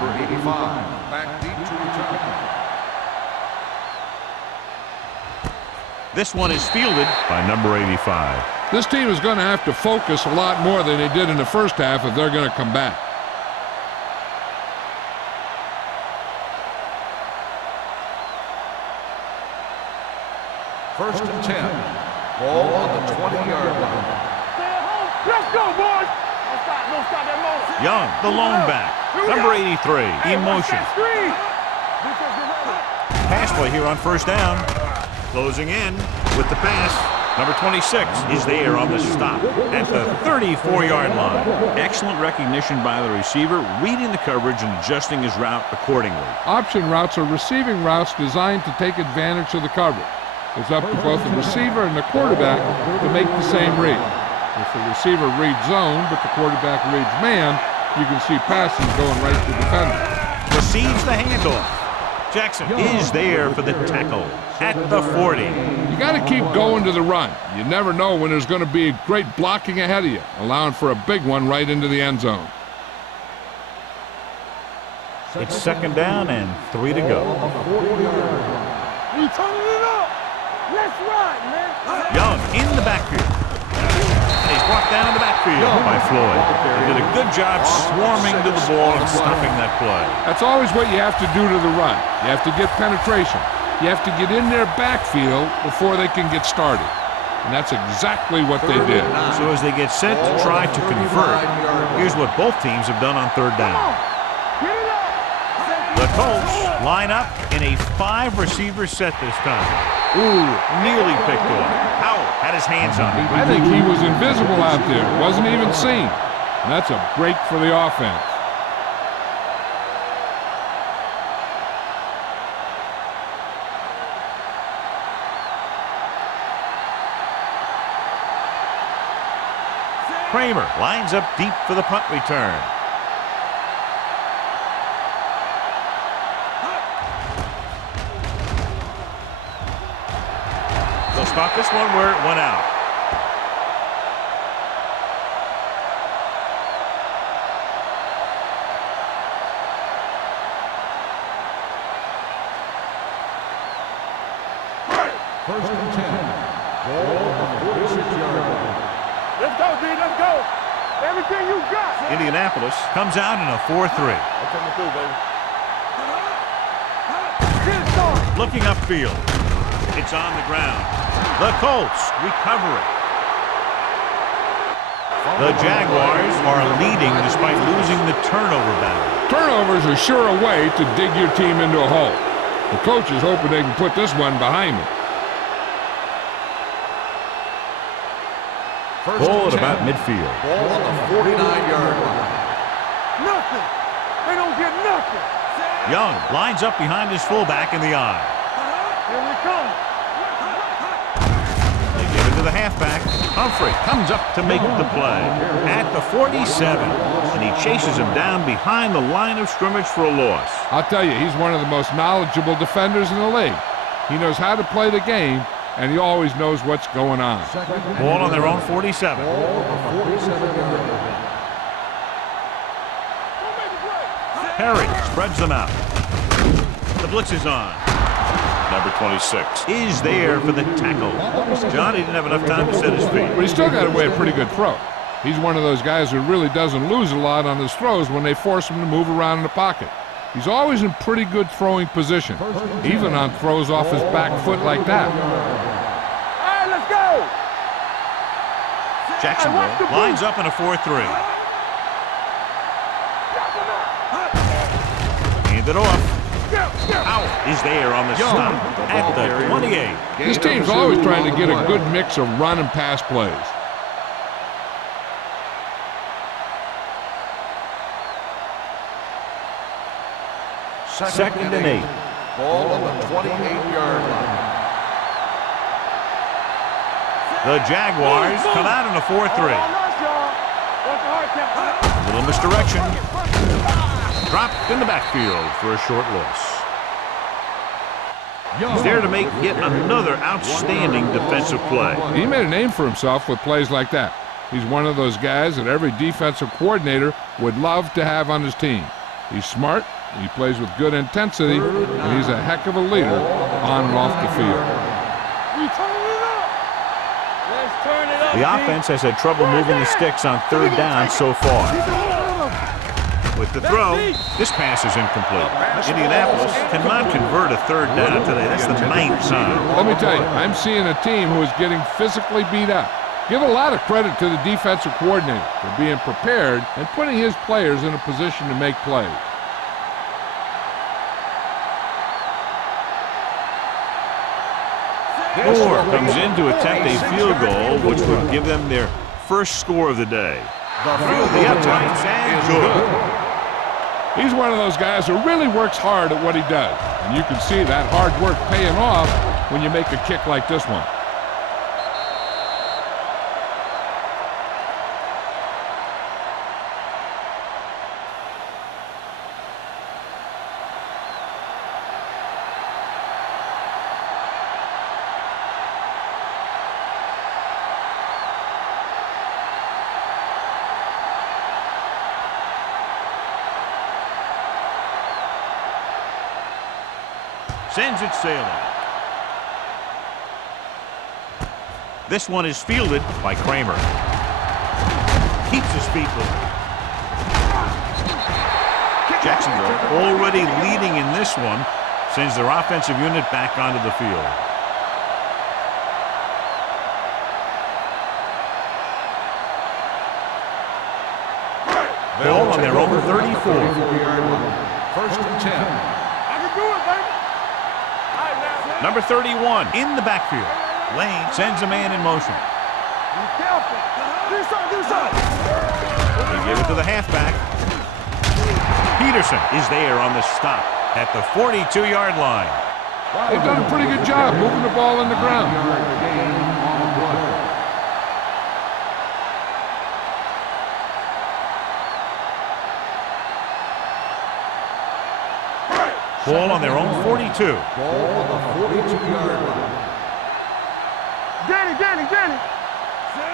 Number 85, back deep to return. This one is fielded by number 85. This team is going to have to focus a lot more than they did in the first half if they're going to come back. First and 10. Ball on the 20-yard line. Let's go, boys. Don't stop that motor. Young, the lone back. Number 83, in motion. Pass play here on first down. Closing in with the pass. Number 26 is there on the stop at the 34-yard line. Excellent recognition by the receiver, reading the coverage and adjusting his route accordingly. Option routes are receiving routes designed to take advantage of the coverage. It's up to both the receiver and the quarterback to make the same read. If the receiver reads zone, but the quarterback reads man, you can see passes going right to the defender. Receives the handoff. Jackson is there for the tackle at the 40. You got to keep going to the run. You never know when there's going to be great blocking ahead of you, allowing for a big one right into the end zone. It's second down and 3 to go. We turning it up. Let's ride, man. Young in the backfield. And he's brought down in the backfield by Floyd. They did a good job swarming to the ball and stopping that play. That's always what you have to do to the run. You have to get penetration. You have to get in their backfield before they can get started. And that's exactly what they did. So as they get set to try to convert, here's what both teams have done on third down. The Colts line up in a 5-receiver set this time. Ooh, nearly picked off. Howell had his hands on it. I think he was invisible out there. Wasn't even seen. And that's a break for the offense. Kramer lines up deep for the punt return. They'll spot this one where it went out. First and 10. Ball on the 46-yard line. Let's go, D. Let's go. Everything you got. Indianapolis comes out in a 4-3. I'm coming through, baby. Looking upfield. It's on the ground. The Colts recover it. The Jaguars are leading despite losing the turnover battle. Turnovers are sure a way to dig your team into a hole. The coach is hoping they can put this one behind them. Ball at about midfield. Ball on the 49-yard line. Nothing. They don't get nothing. Young lines up behind his fullback in the eye. Here we come. They give it to the halfback. Humphrey comes up to make the play at the 47, and he chases him down behind the line of scrimmage for a loss. I'll tell you, he's one of the most knowledgeable defenders in the league. He knows how to play the game, and he always knows what's going on. Ball on their own 47. Perry spreads them out. The blitz is on. Number 26 is there for the tackle. John, he didn't have enough time to set his feet. But he's still got away a pretty good throw. He's one of those guys who really doesn't lose a lot on his throws when they force him to move around in the pocket. He's always in pretty good throwing position, even on throws off his back foot like that. All right, let's go. Jacksonville lines up in a 4-3. Hand it off. Howell is there on the stop at the 28. This team's always trying to get a good mix of run and pass plays. Second and 8. Ball on the 28-yard line. The Jaguars come out in a 4-3. Little misdirection. Dropped in the backfield for a short loss. He's there to make yet another outstanding defensive play. He made a name for himself with plays like that. He's one of those guys that every defensive coordinator would love to have on his team. He's smart, he plays with good intensity, and he's a heck of a leader on and off the field. The offense has had trouble moving the sticks on third down so far. with the throw. This pass is incomplete. Indianapolis cannot convert a third down today. That's the 9th time. Let me tell you, I'm seeing a team who is getting physically beat up. Give a lot of credit to the defensive coordinator for being prepared and putting his players in a position to make plays. Moore comes in to attempt a field goal, which would give them their first score of the day. Through the uprights and good. He's one of those guys who really works hard at what he does. And you can see that hard work paying off when you make a kick like this one. Sends it sailing. This one is fielded by Kramer. Keeps his feet moving. Jacksonville already leading in this one, sends their offensive unit back onto the field. Ball on their own 34. 1st and 10. I can do it, baby. Number 31 in the backfield. Lane sends a man in motion. Be careful. Do something. He gave it to the halfback. Peterson is there on the stop at the 42-yard line. They've done a pretty good job moving the ball in the ground. Ball on their own 42. Ball on the 42-yard line. Danny.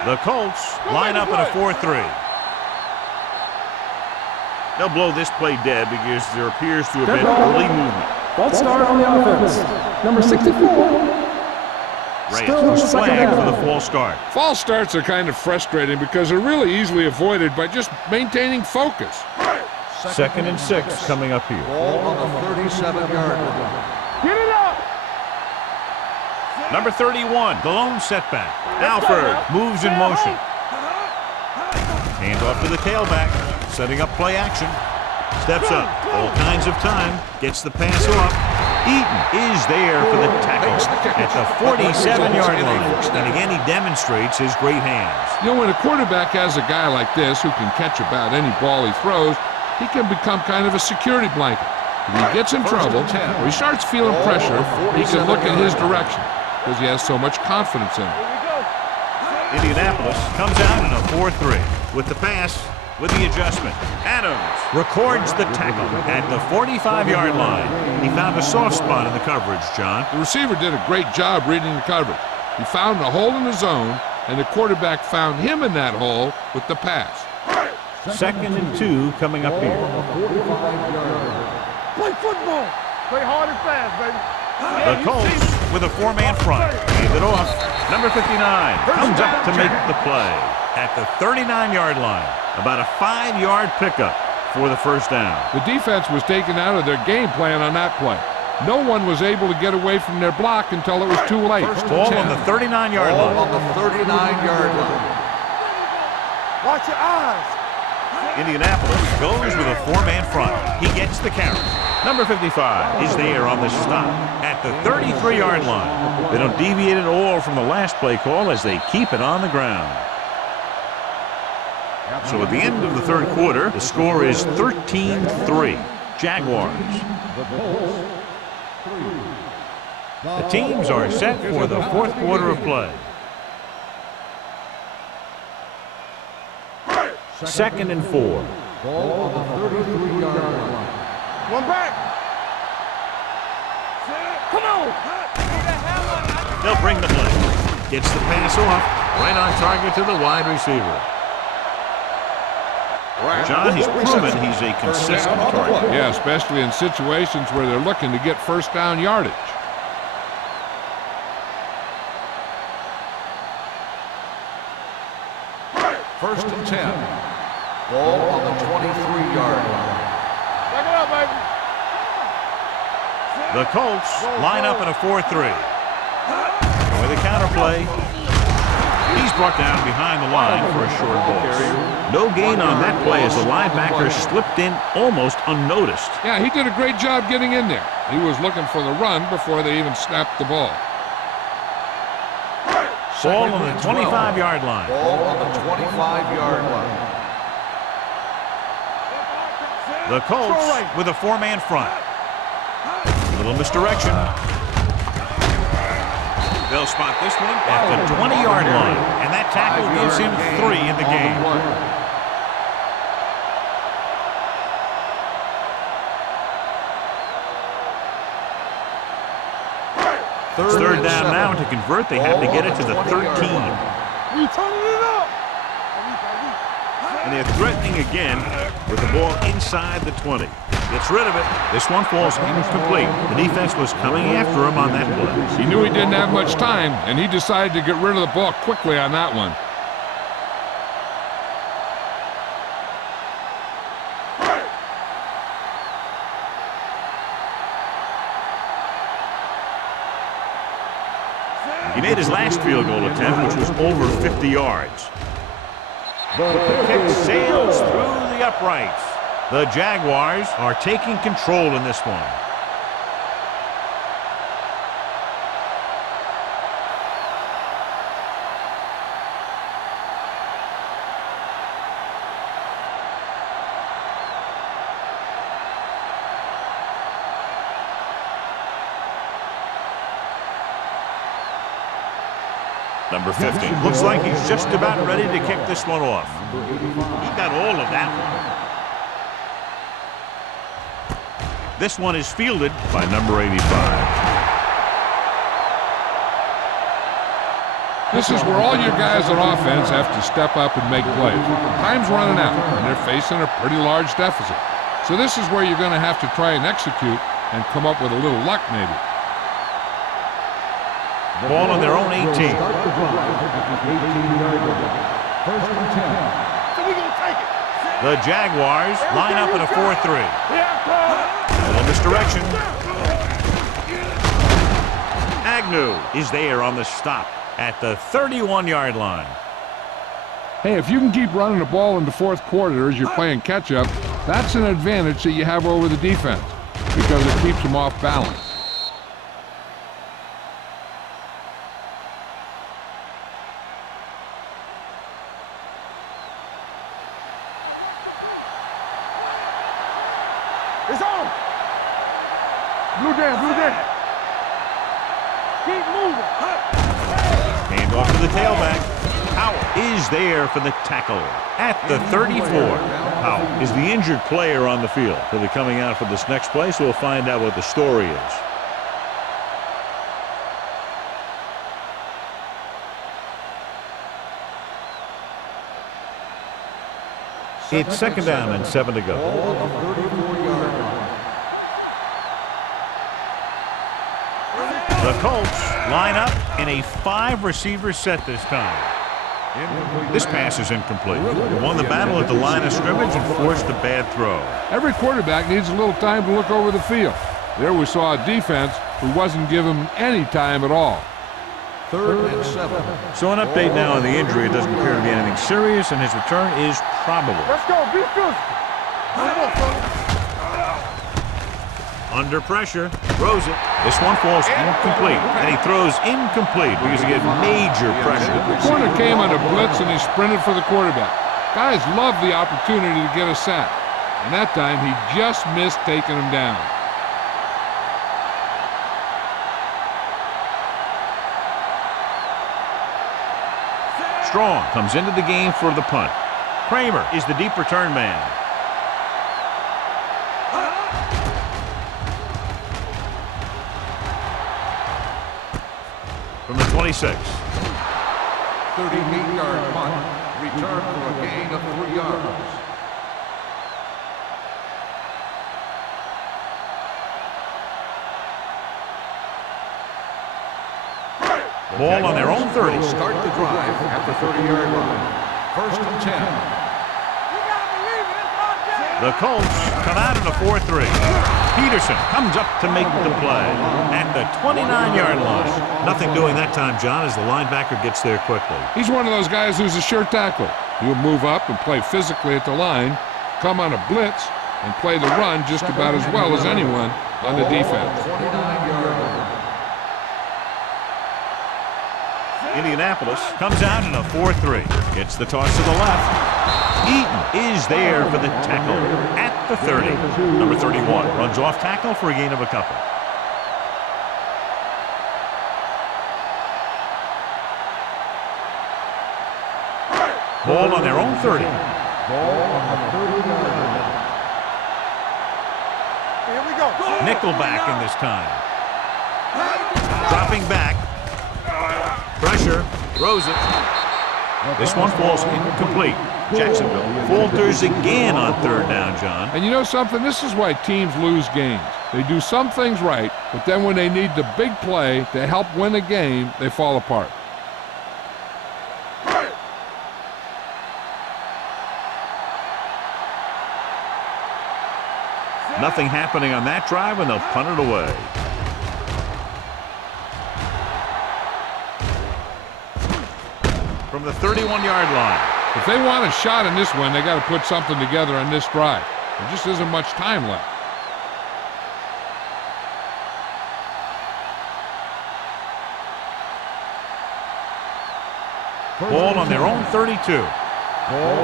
The Colts line up in a 4-3. They'll blow this play dead because there appears to have been early movement. False start on the offense. Number 64. Reyes was flagged for the false start. False starts are kind of frustrating because they're really easily avoided by just maintaining focus. 2nd and 6 coming up here. Ball on the 37-yard line. Get it up. Number 31, the lone setback. Alford moves in motion. Hand off to the tailback, setting up play action. Steps up, all kinds of time, gets the pass off. Eaton is there for the tackle at the 47-yard line. And again, he demonstrates his great hands. You know, when a quarterback has a guy like this who can catch about any ball he throws, he can become kind of a security blanket. If he gets in trouble or he starts feeling pressure, he can look in his direction because he has so much confidence in him. Indianapolis comes out in a 4-3 with the pass, with the adjustment. Adams records the tackle at the 45-yard line. He found a soft spot in the coverage, John. The receiver did a great job reading the coverage. He found a hole in the zone, and the quarterback found him in that hole with the pass. 2nd and 2 coming up here. Play football. Play hard and fast, baby. The Colts with a 4-man front. Hand it off. Number 59 comes up to make the play at the 39-yard line. About a 5-yard pickup for the first down. The defense was taken out of their game plan on that play. No one was able to get away from their block until it was too late. Ball on the 39-yard line. Ball on the 39-yard line. Watch your eyes. Indianapolis goes with a 4-man front. He gets the carry. Number 55 is there on the stop at the 33-yard line. They don't deviate at all from the last play call as they keep it on the ground. So at the end of the third quarter, the score is 13-3. Jaguars. The teams are set for the fourth quarter of play. 2nd and 4. Ball on the 33-yard line. One back. Come on. They'll bring the play. Gets the pass off. Right on target to the wide receiver. John, he's proven he's a consistent target. Yeah, especially in situations where they're looking to get first down yardage. First and 10. Ball on the 23-yard line. The Colts line up in a 4-3. With a counterplay. He's brought down behind the line for a short loss. No gain on that play as the linebacker slipped in almost unnoticed. Yeah, he did a great job getting in there. He was looking for the run before they even snapped the ball. Ball on the 25-yard line. Ball on the 25-yard line. The Colts with a 4-man front. A little misdirection. They'll spot this one at the 20-yard line, and that tackle gives him 3 in the game. Third down now. To convert, they have to get it to the 13. We turning it up. And they're threatening again with the ball inside the 20. Gets rid of it. This one falls incomplete. The defense was coming after him on that play. He knew he didn't have much time, and he decided to get rid of the ball quickly on that one. He made his last field goal attempt, which was over 50 yards. The kick sails through the uprights. The Jaguars are taking control in this one. Number 15. Looks like he's just about ready to kick this one off. He got all of that one. This one is fielded by number 85. This is where all your guys on offense have to step up and make plays. Time's running out, and they're facing a pretty large deficit. So this is where you're going to have to try and execute and come up with a little luck maybe. Ball on their own 18. Start the drive at the 18-yard line. First and 10. So we gonna take it. The Jaguars line up in a 4-3. A little misdirection. Agnew is there on the stop at the 31-yard line. Hey, if you can keep running the ball in the fourth quarter as you're playing catch-up, that's an advantage that you have over the defense because it keeps them off balance. It's on. Blue down, blue down. Keep moving. Hand off to the tailback. Powell is there for the tackle at the 34. Powell is the injured player on the field. He'll be coming out for this next play, so we'll find out what the story is. It's second down and 7 to go. Ball on the 34-yard line. The Colts line up in a 5-receiver set this time. This pass is incomplete. They won the battle at the line of scrimmage and forced a bad throw. Every quarterback needs a little time to look over the field. There we saw a defense who wasn't given him any time at all. Third and 7. So an update now on the injury. It doesn't appear to be anything serious, and his return is probable. Let's go. Be physical. Come on, son. Under pressure, throws it. This one falls incomplete, and he throws incomplete because he had major pressure. The corner came on a blitz, and he sprinted for the quarterback. Guys love the opportunity to get a sack, and that time he just missed taking him down. Strong comes into the game for the punt. Kramer is the deep return man. From the 26. 38-yard punt. Return for a gain of 3 yards. Ball on their own 30. Start the drive at the 30-yard line. First and 10. The Colts come out in a 4-3. Peterson comes up to make the play at the 29-yard line. Nothing doing that time, John, as the linebacker gets there quickly. He's one of those guys who's a sure tackler. He'll move up and play physically at the line, come on a blitz, and play the run just about as well as anyone on the defense. 29-yard line. Indianapolis comes out in a 4-3. Gets the toss to the left. Eaton is there for the tackle at the 30. Number 31 runs off tackle for a gain of a couple. Ball on their own 30. Ball on the 30-yard line. Here we go. Nickel back in this time. Dropping back. Pressure. Throws it. This one falls incomplete. Jacksonville falters again on third down, John. And you know something? This is why teams lose games. They do some things right, but then when they need the big play to help win a game, they fall apart. Nothing happening on that drive, and they'll punt it away. From the 31-yard line. If they want a shot in this one, they got to put something together on this drive. There just isn't much time left. Ball on their own 32. Ball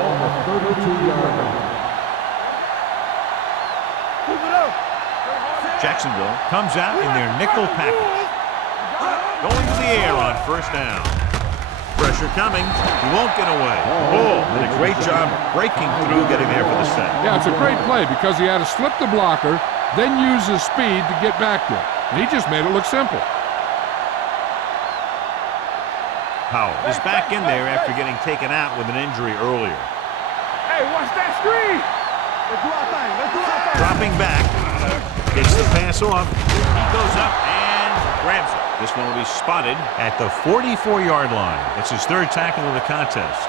on the 32-yard line. Jacksonville comes out in their nickel package. Going to the air on first down. Pressure coming. He won't get away. Oh, did a great job breaking through, getting there for the sack. Yeah, it's a great play because he had to slip the blocker, then use his speed to get back there. And he just made it look simple. Powell is back in there after getting taken out with an injury earlier. Hey, watch that screen. Let's do our thing. Let's do our thing. Dropping back. Gets the pass off. He goes up and grabs it. This one will be spotted at the 44-yard line. It's his third tackle of the contest.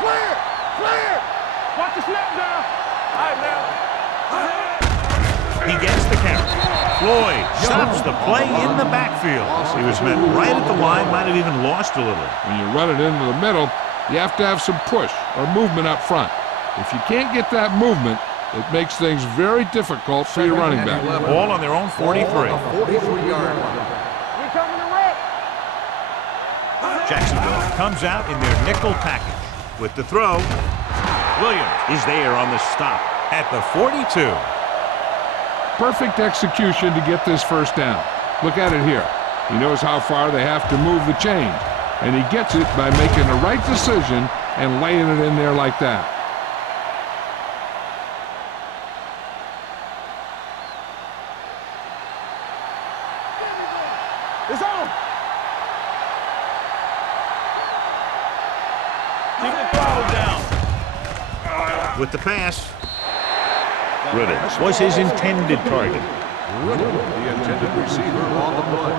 Clear. Clear. Watch the snap down. All right, now. He gets the carry. Floyd stops the play in the backfield. He was met right at the line, might have even lost a little. When you run it into the middle, you have to have some push or movement up front. If you can't get that movement, it makes things very difficult for your running back. Ball on their own 43. 43-yard line. We coming to rep. Jacksonville comes out in their nickel package. With the throw, Williams is there on the stop at the 42. Perfect execution to get this first down. Look at it here. He knows how far they have to move the chain, and he gets it by making the right decision and laying it in there like that. It's on. Keep the throttle down. With the pass, Riddle was his intended target. Riddle, the intended receiver on the play.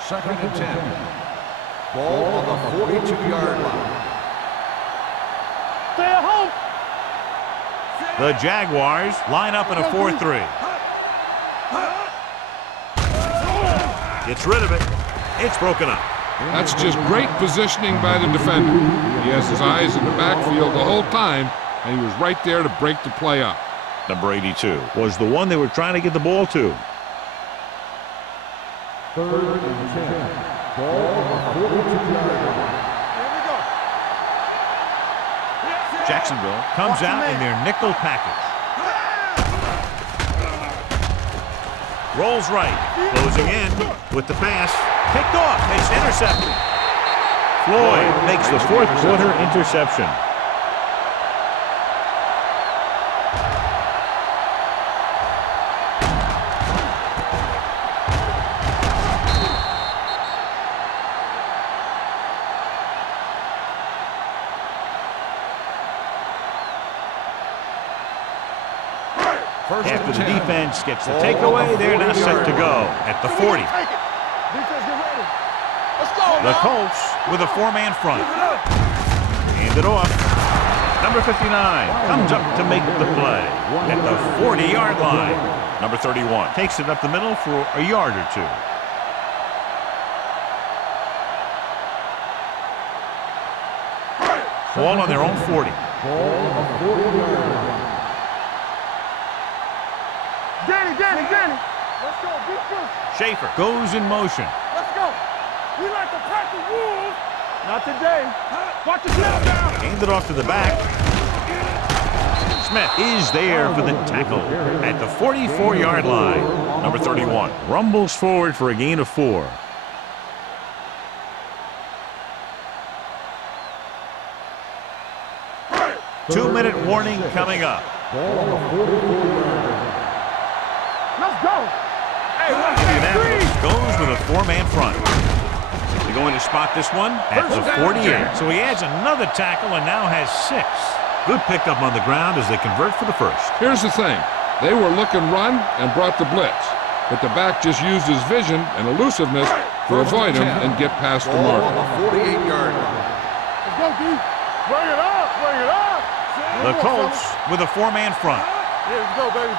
Second and 10. Ball on the 42-yard line. Stay at home. The Jaguars line up in a 4-3. Gets rid of it. It's broken up. That's just great positioning by the defender. He has his eyes in the backfield the whole time, and he was right there to break the play up. Number 82 was the one they were trying to get the ball to. Third and 10. Ball on the 42-yard line. Here we go. Jacksonville comes out in their nickel package. Rolls right, closing in with the pass. Picked off, it's intercepted. Floyd makes the fourth quarter interception. After the defense gets the takeaway, they're now set to go at the 40. Defense, get ready. Let's go, The now. Colts with a 4-man front. Hand it off. Number 59 comes up to make the play at the 40-yard line. Number 31 takes it up the middle for a yard or two. Ball on their own 40. Danny. Let's go. Be true. Schaefer goes in motion. Let's go. We like to pack the wolves. Not today. Watch yourself now. Hand it off to the back. Smith is there for the tackle at the 44-yard line. Number 31 rumbles forward for a gain of 4. Two-minute warning coming up. Let's go. Hey, Indianapolis goes with a 4-man front. They're going to spot this one at the 48. So he adds another tackle and now has 6. Good pickup on the ground as they convert for the first. Here's the thing. They were looking run and brought the blitz. But the back just used his vision and elusiveness to avoid him and get past the Ball mark. on the 48-yard line. Let's go, D. Bring it up. The Colts with a 4-man front. Here we go, baby.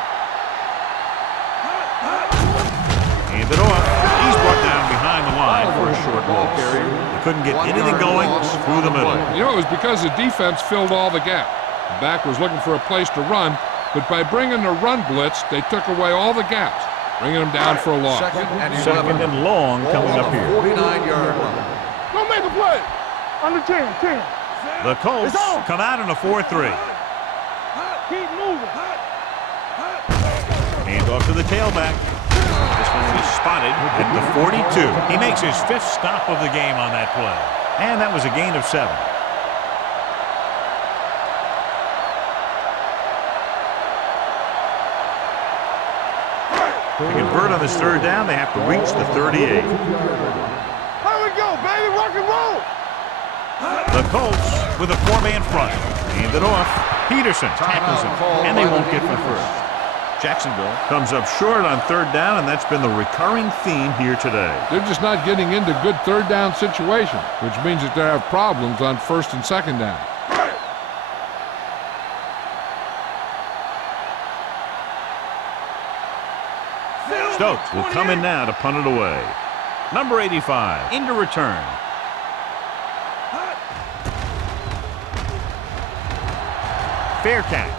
Hand it off. He's brought down behind the line for a short loss. They couldn't get anything going through the middle. You know, it was because the defense filled all the gap. The back was looking for a place to run, but by bringing the run blitz, they took away all the gaps, bringing them down for a loss. Second and 11. Second and long coming up here. 49-yard line. Go make a play. Under 10. The Colts come out in a 4-3. Keep moving. Hand off to the tailback. This one is spotted at the 42. He makes his 5th stop of the game on that play. And that was a gain of 7. To convert on this 3rd down, they have to reach the 38. How we go, baby? Rock and roll. The Colts with a 4-man front. Hand it off. Peterson tackles him, and they won't get the first. Jacksonville comes up short on 3rd down, and that's been the recurring theme here today. They're just not getting into good 3rd down situations, which means that they have problems on 1st and 2nd down. Stokes will come in now to punt it away. Number 85 into return. Fair catch.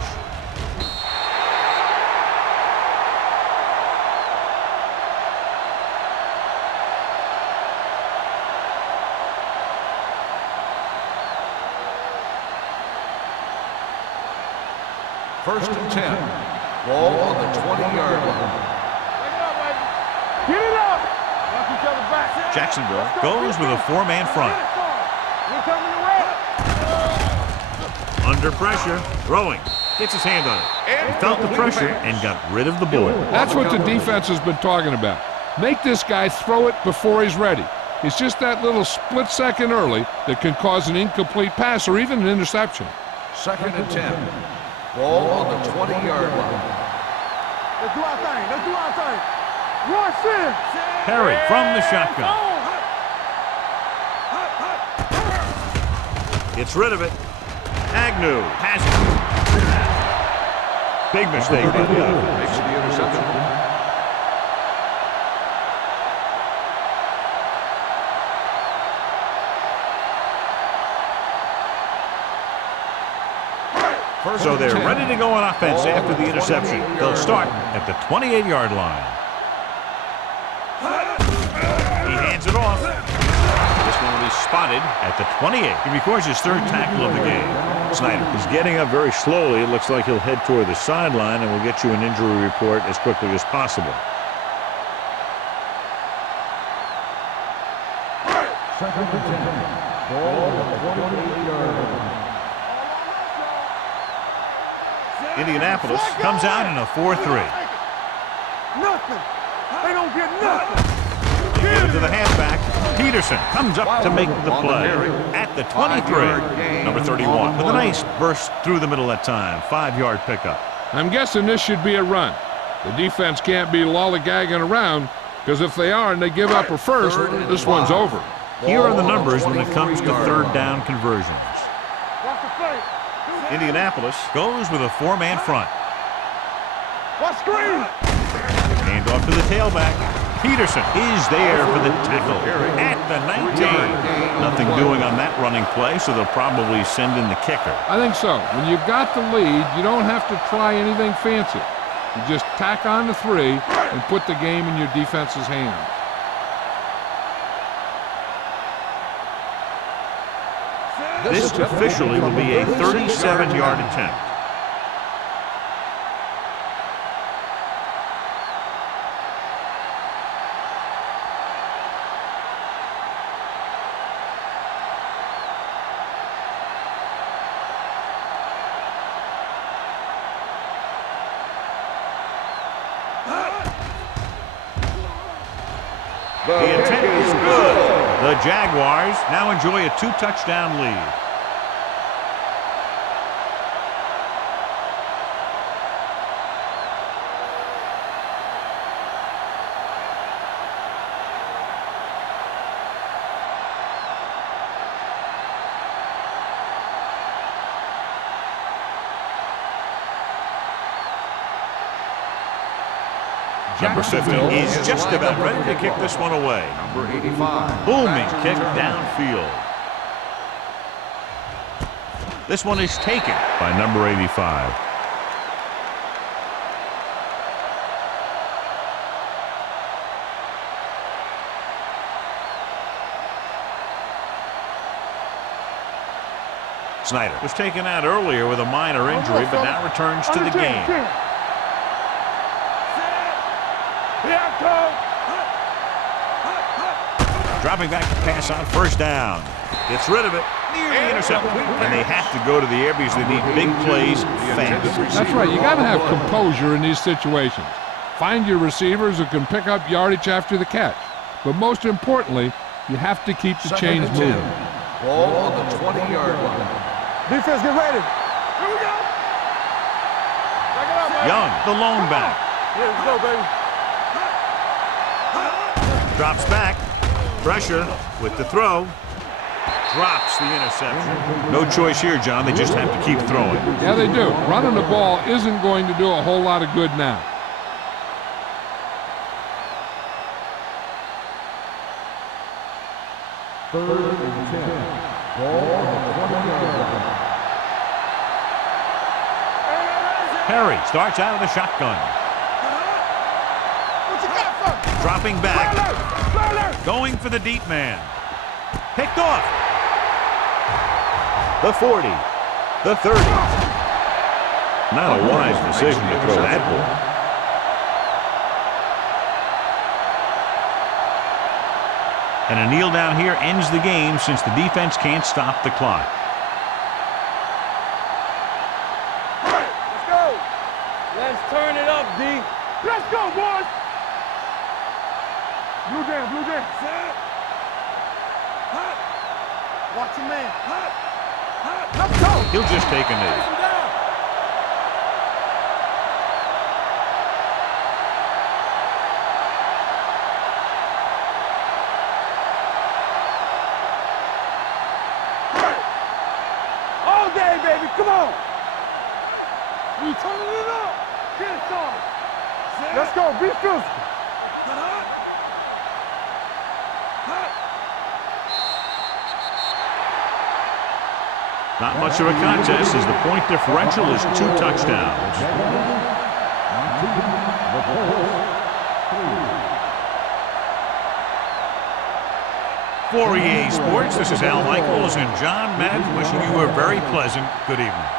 First and 10. Ball on the 20-yard line. Get it up. Watch each other back. Jacksonville goes with a 4-man front. We're coming around. Under pressure, throwing. Gets his hand on it. He felt the pressure and got rid of the ball. That's what the defense has been talking about. Make this guy throw it before he's ready. It's just that little split second early that can cause an incomplete pass or even an interception. Second and 10. Ball on the 20-yard line. Let's do our thing. Rush in. Perry from the shotgun. Gets rid of it. Agnew has it. Big mistake by the offense. Makes the interception. So they're ready to go on offense after the interception. They'll start at the 28-yard line. He hands it off. This one will be spotted at the 28. He records his 3rd tackle of the game. Snyder is getting up very slowly. It looks like he'll head toward the sideline, and we'll get you an injury report as quickly as possible. Second and 10. Ball on the 28-yard line. Indianapolis comes out in a 4-3. Nothing. They don't get nothing. They give it to the halfback. Peterson comes up to make the play at the 23. Number 31 with a nice burst through the middle that time. 5-yard pickup. I'm guessing this should be a run. The defense can't be lollygagging around, because if they are and they give up a first, this one's over. Here are the numbers when it comes to third down conversions. Watch the fake. Indianapolis goes with a 4-man front. Watch screen. Hand off to the tailback. Peterson is there for the tackle at the 19. Nothing doing on that running play, so they'll probably send in the kicker. I think so. When you've got the lead, you don't have to try anything fancy. You just tack on the 3 and put the game in your defense's hands. This officially will be a 37-yard attempt. The attempt is good. The Jaguars now enjoy a 2-touchdown lead. Number 50 is just about ready to kick this one away. Number 85. Booming kick downfield. This one is taken by number 85. Snyder was taken out earlier with a minor injury, but now returns to the game. Dropping back to pass on first down. Gets rid of it. Nearly intercepted. And they have to go to the air because they need big plays fast. That's right. You got to have composure in these situations. Find your receivers who can pick up yardage after the catch. But most importantly, you have to keep the chains moving. Ball on the 20-yard line. Defense, get ready. Here we go. Back it up, man. Young, the lone back. Yeah, let's go, baby. Drops back. Pressure with the throw. Drops the interception. No choice here, John. They just have to keep throwing. Yeah, they do. Running the ball isn't going to do a whole lot of good now. Third and 10. Ball on the 20-yard line. Perry starts out of the shotgun. What you got for me? Dropping back. Going for the deep man. Picked off. The 40. The 30. Not a wise decision to throw that ball. And a kneel down here ends the game since the defense can't stop the clock. Let's go. Let's turn it up, D. Let's go, boys. Blue jam, blue jam. Set. Hot. Watch your man. Hot. Hot. Let's go. He'll just take a knee. All day, baby. Come on. We turning it up. Get it started. Let's go. Be physical. Not much of a contest as the point differential is 2 touchdowns. For EA Sports, this is Al Michaels and John Madden wishing you a very pleasant good evening.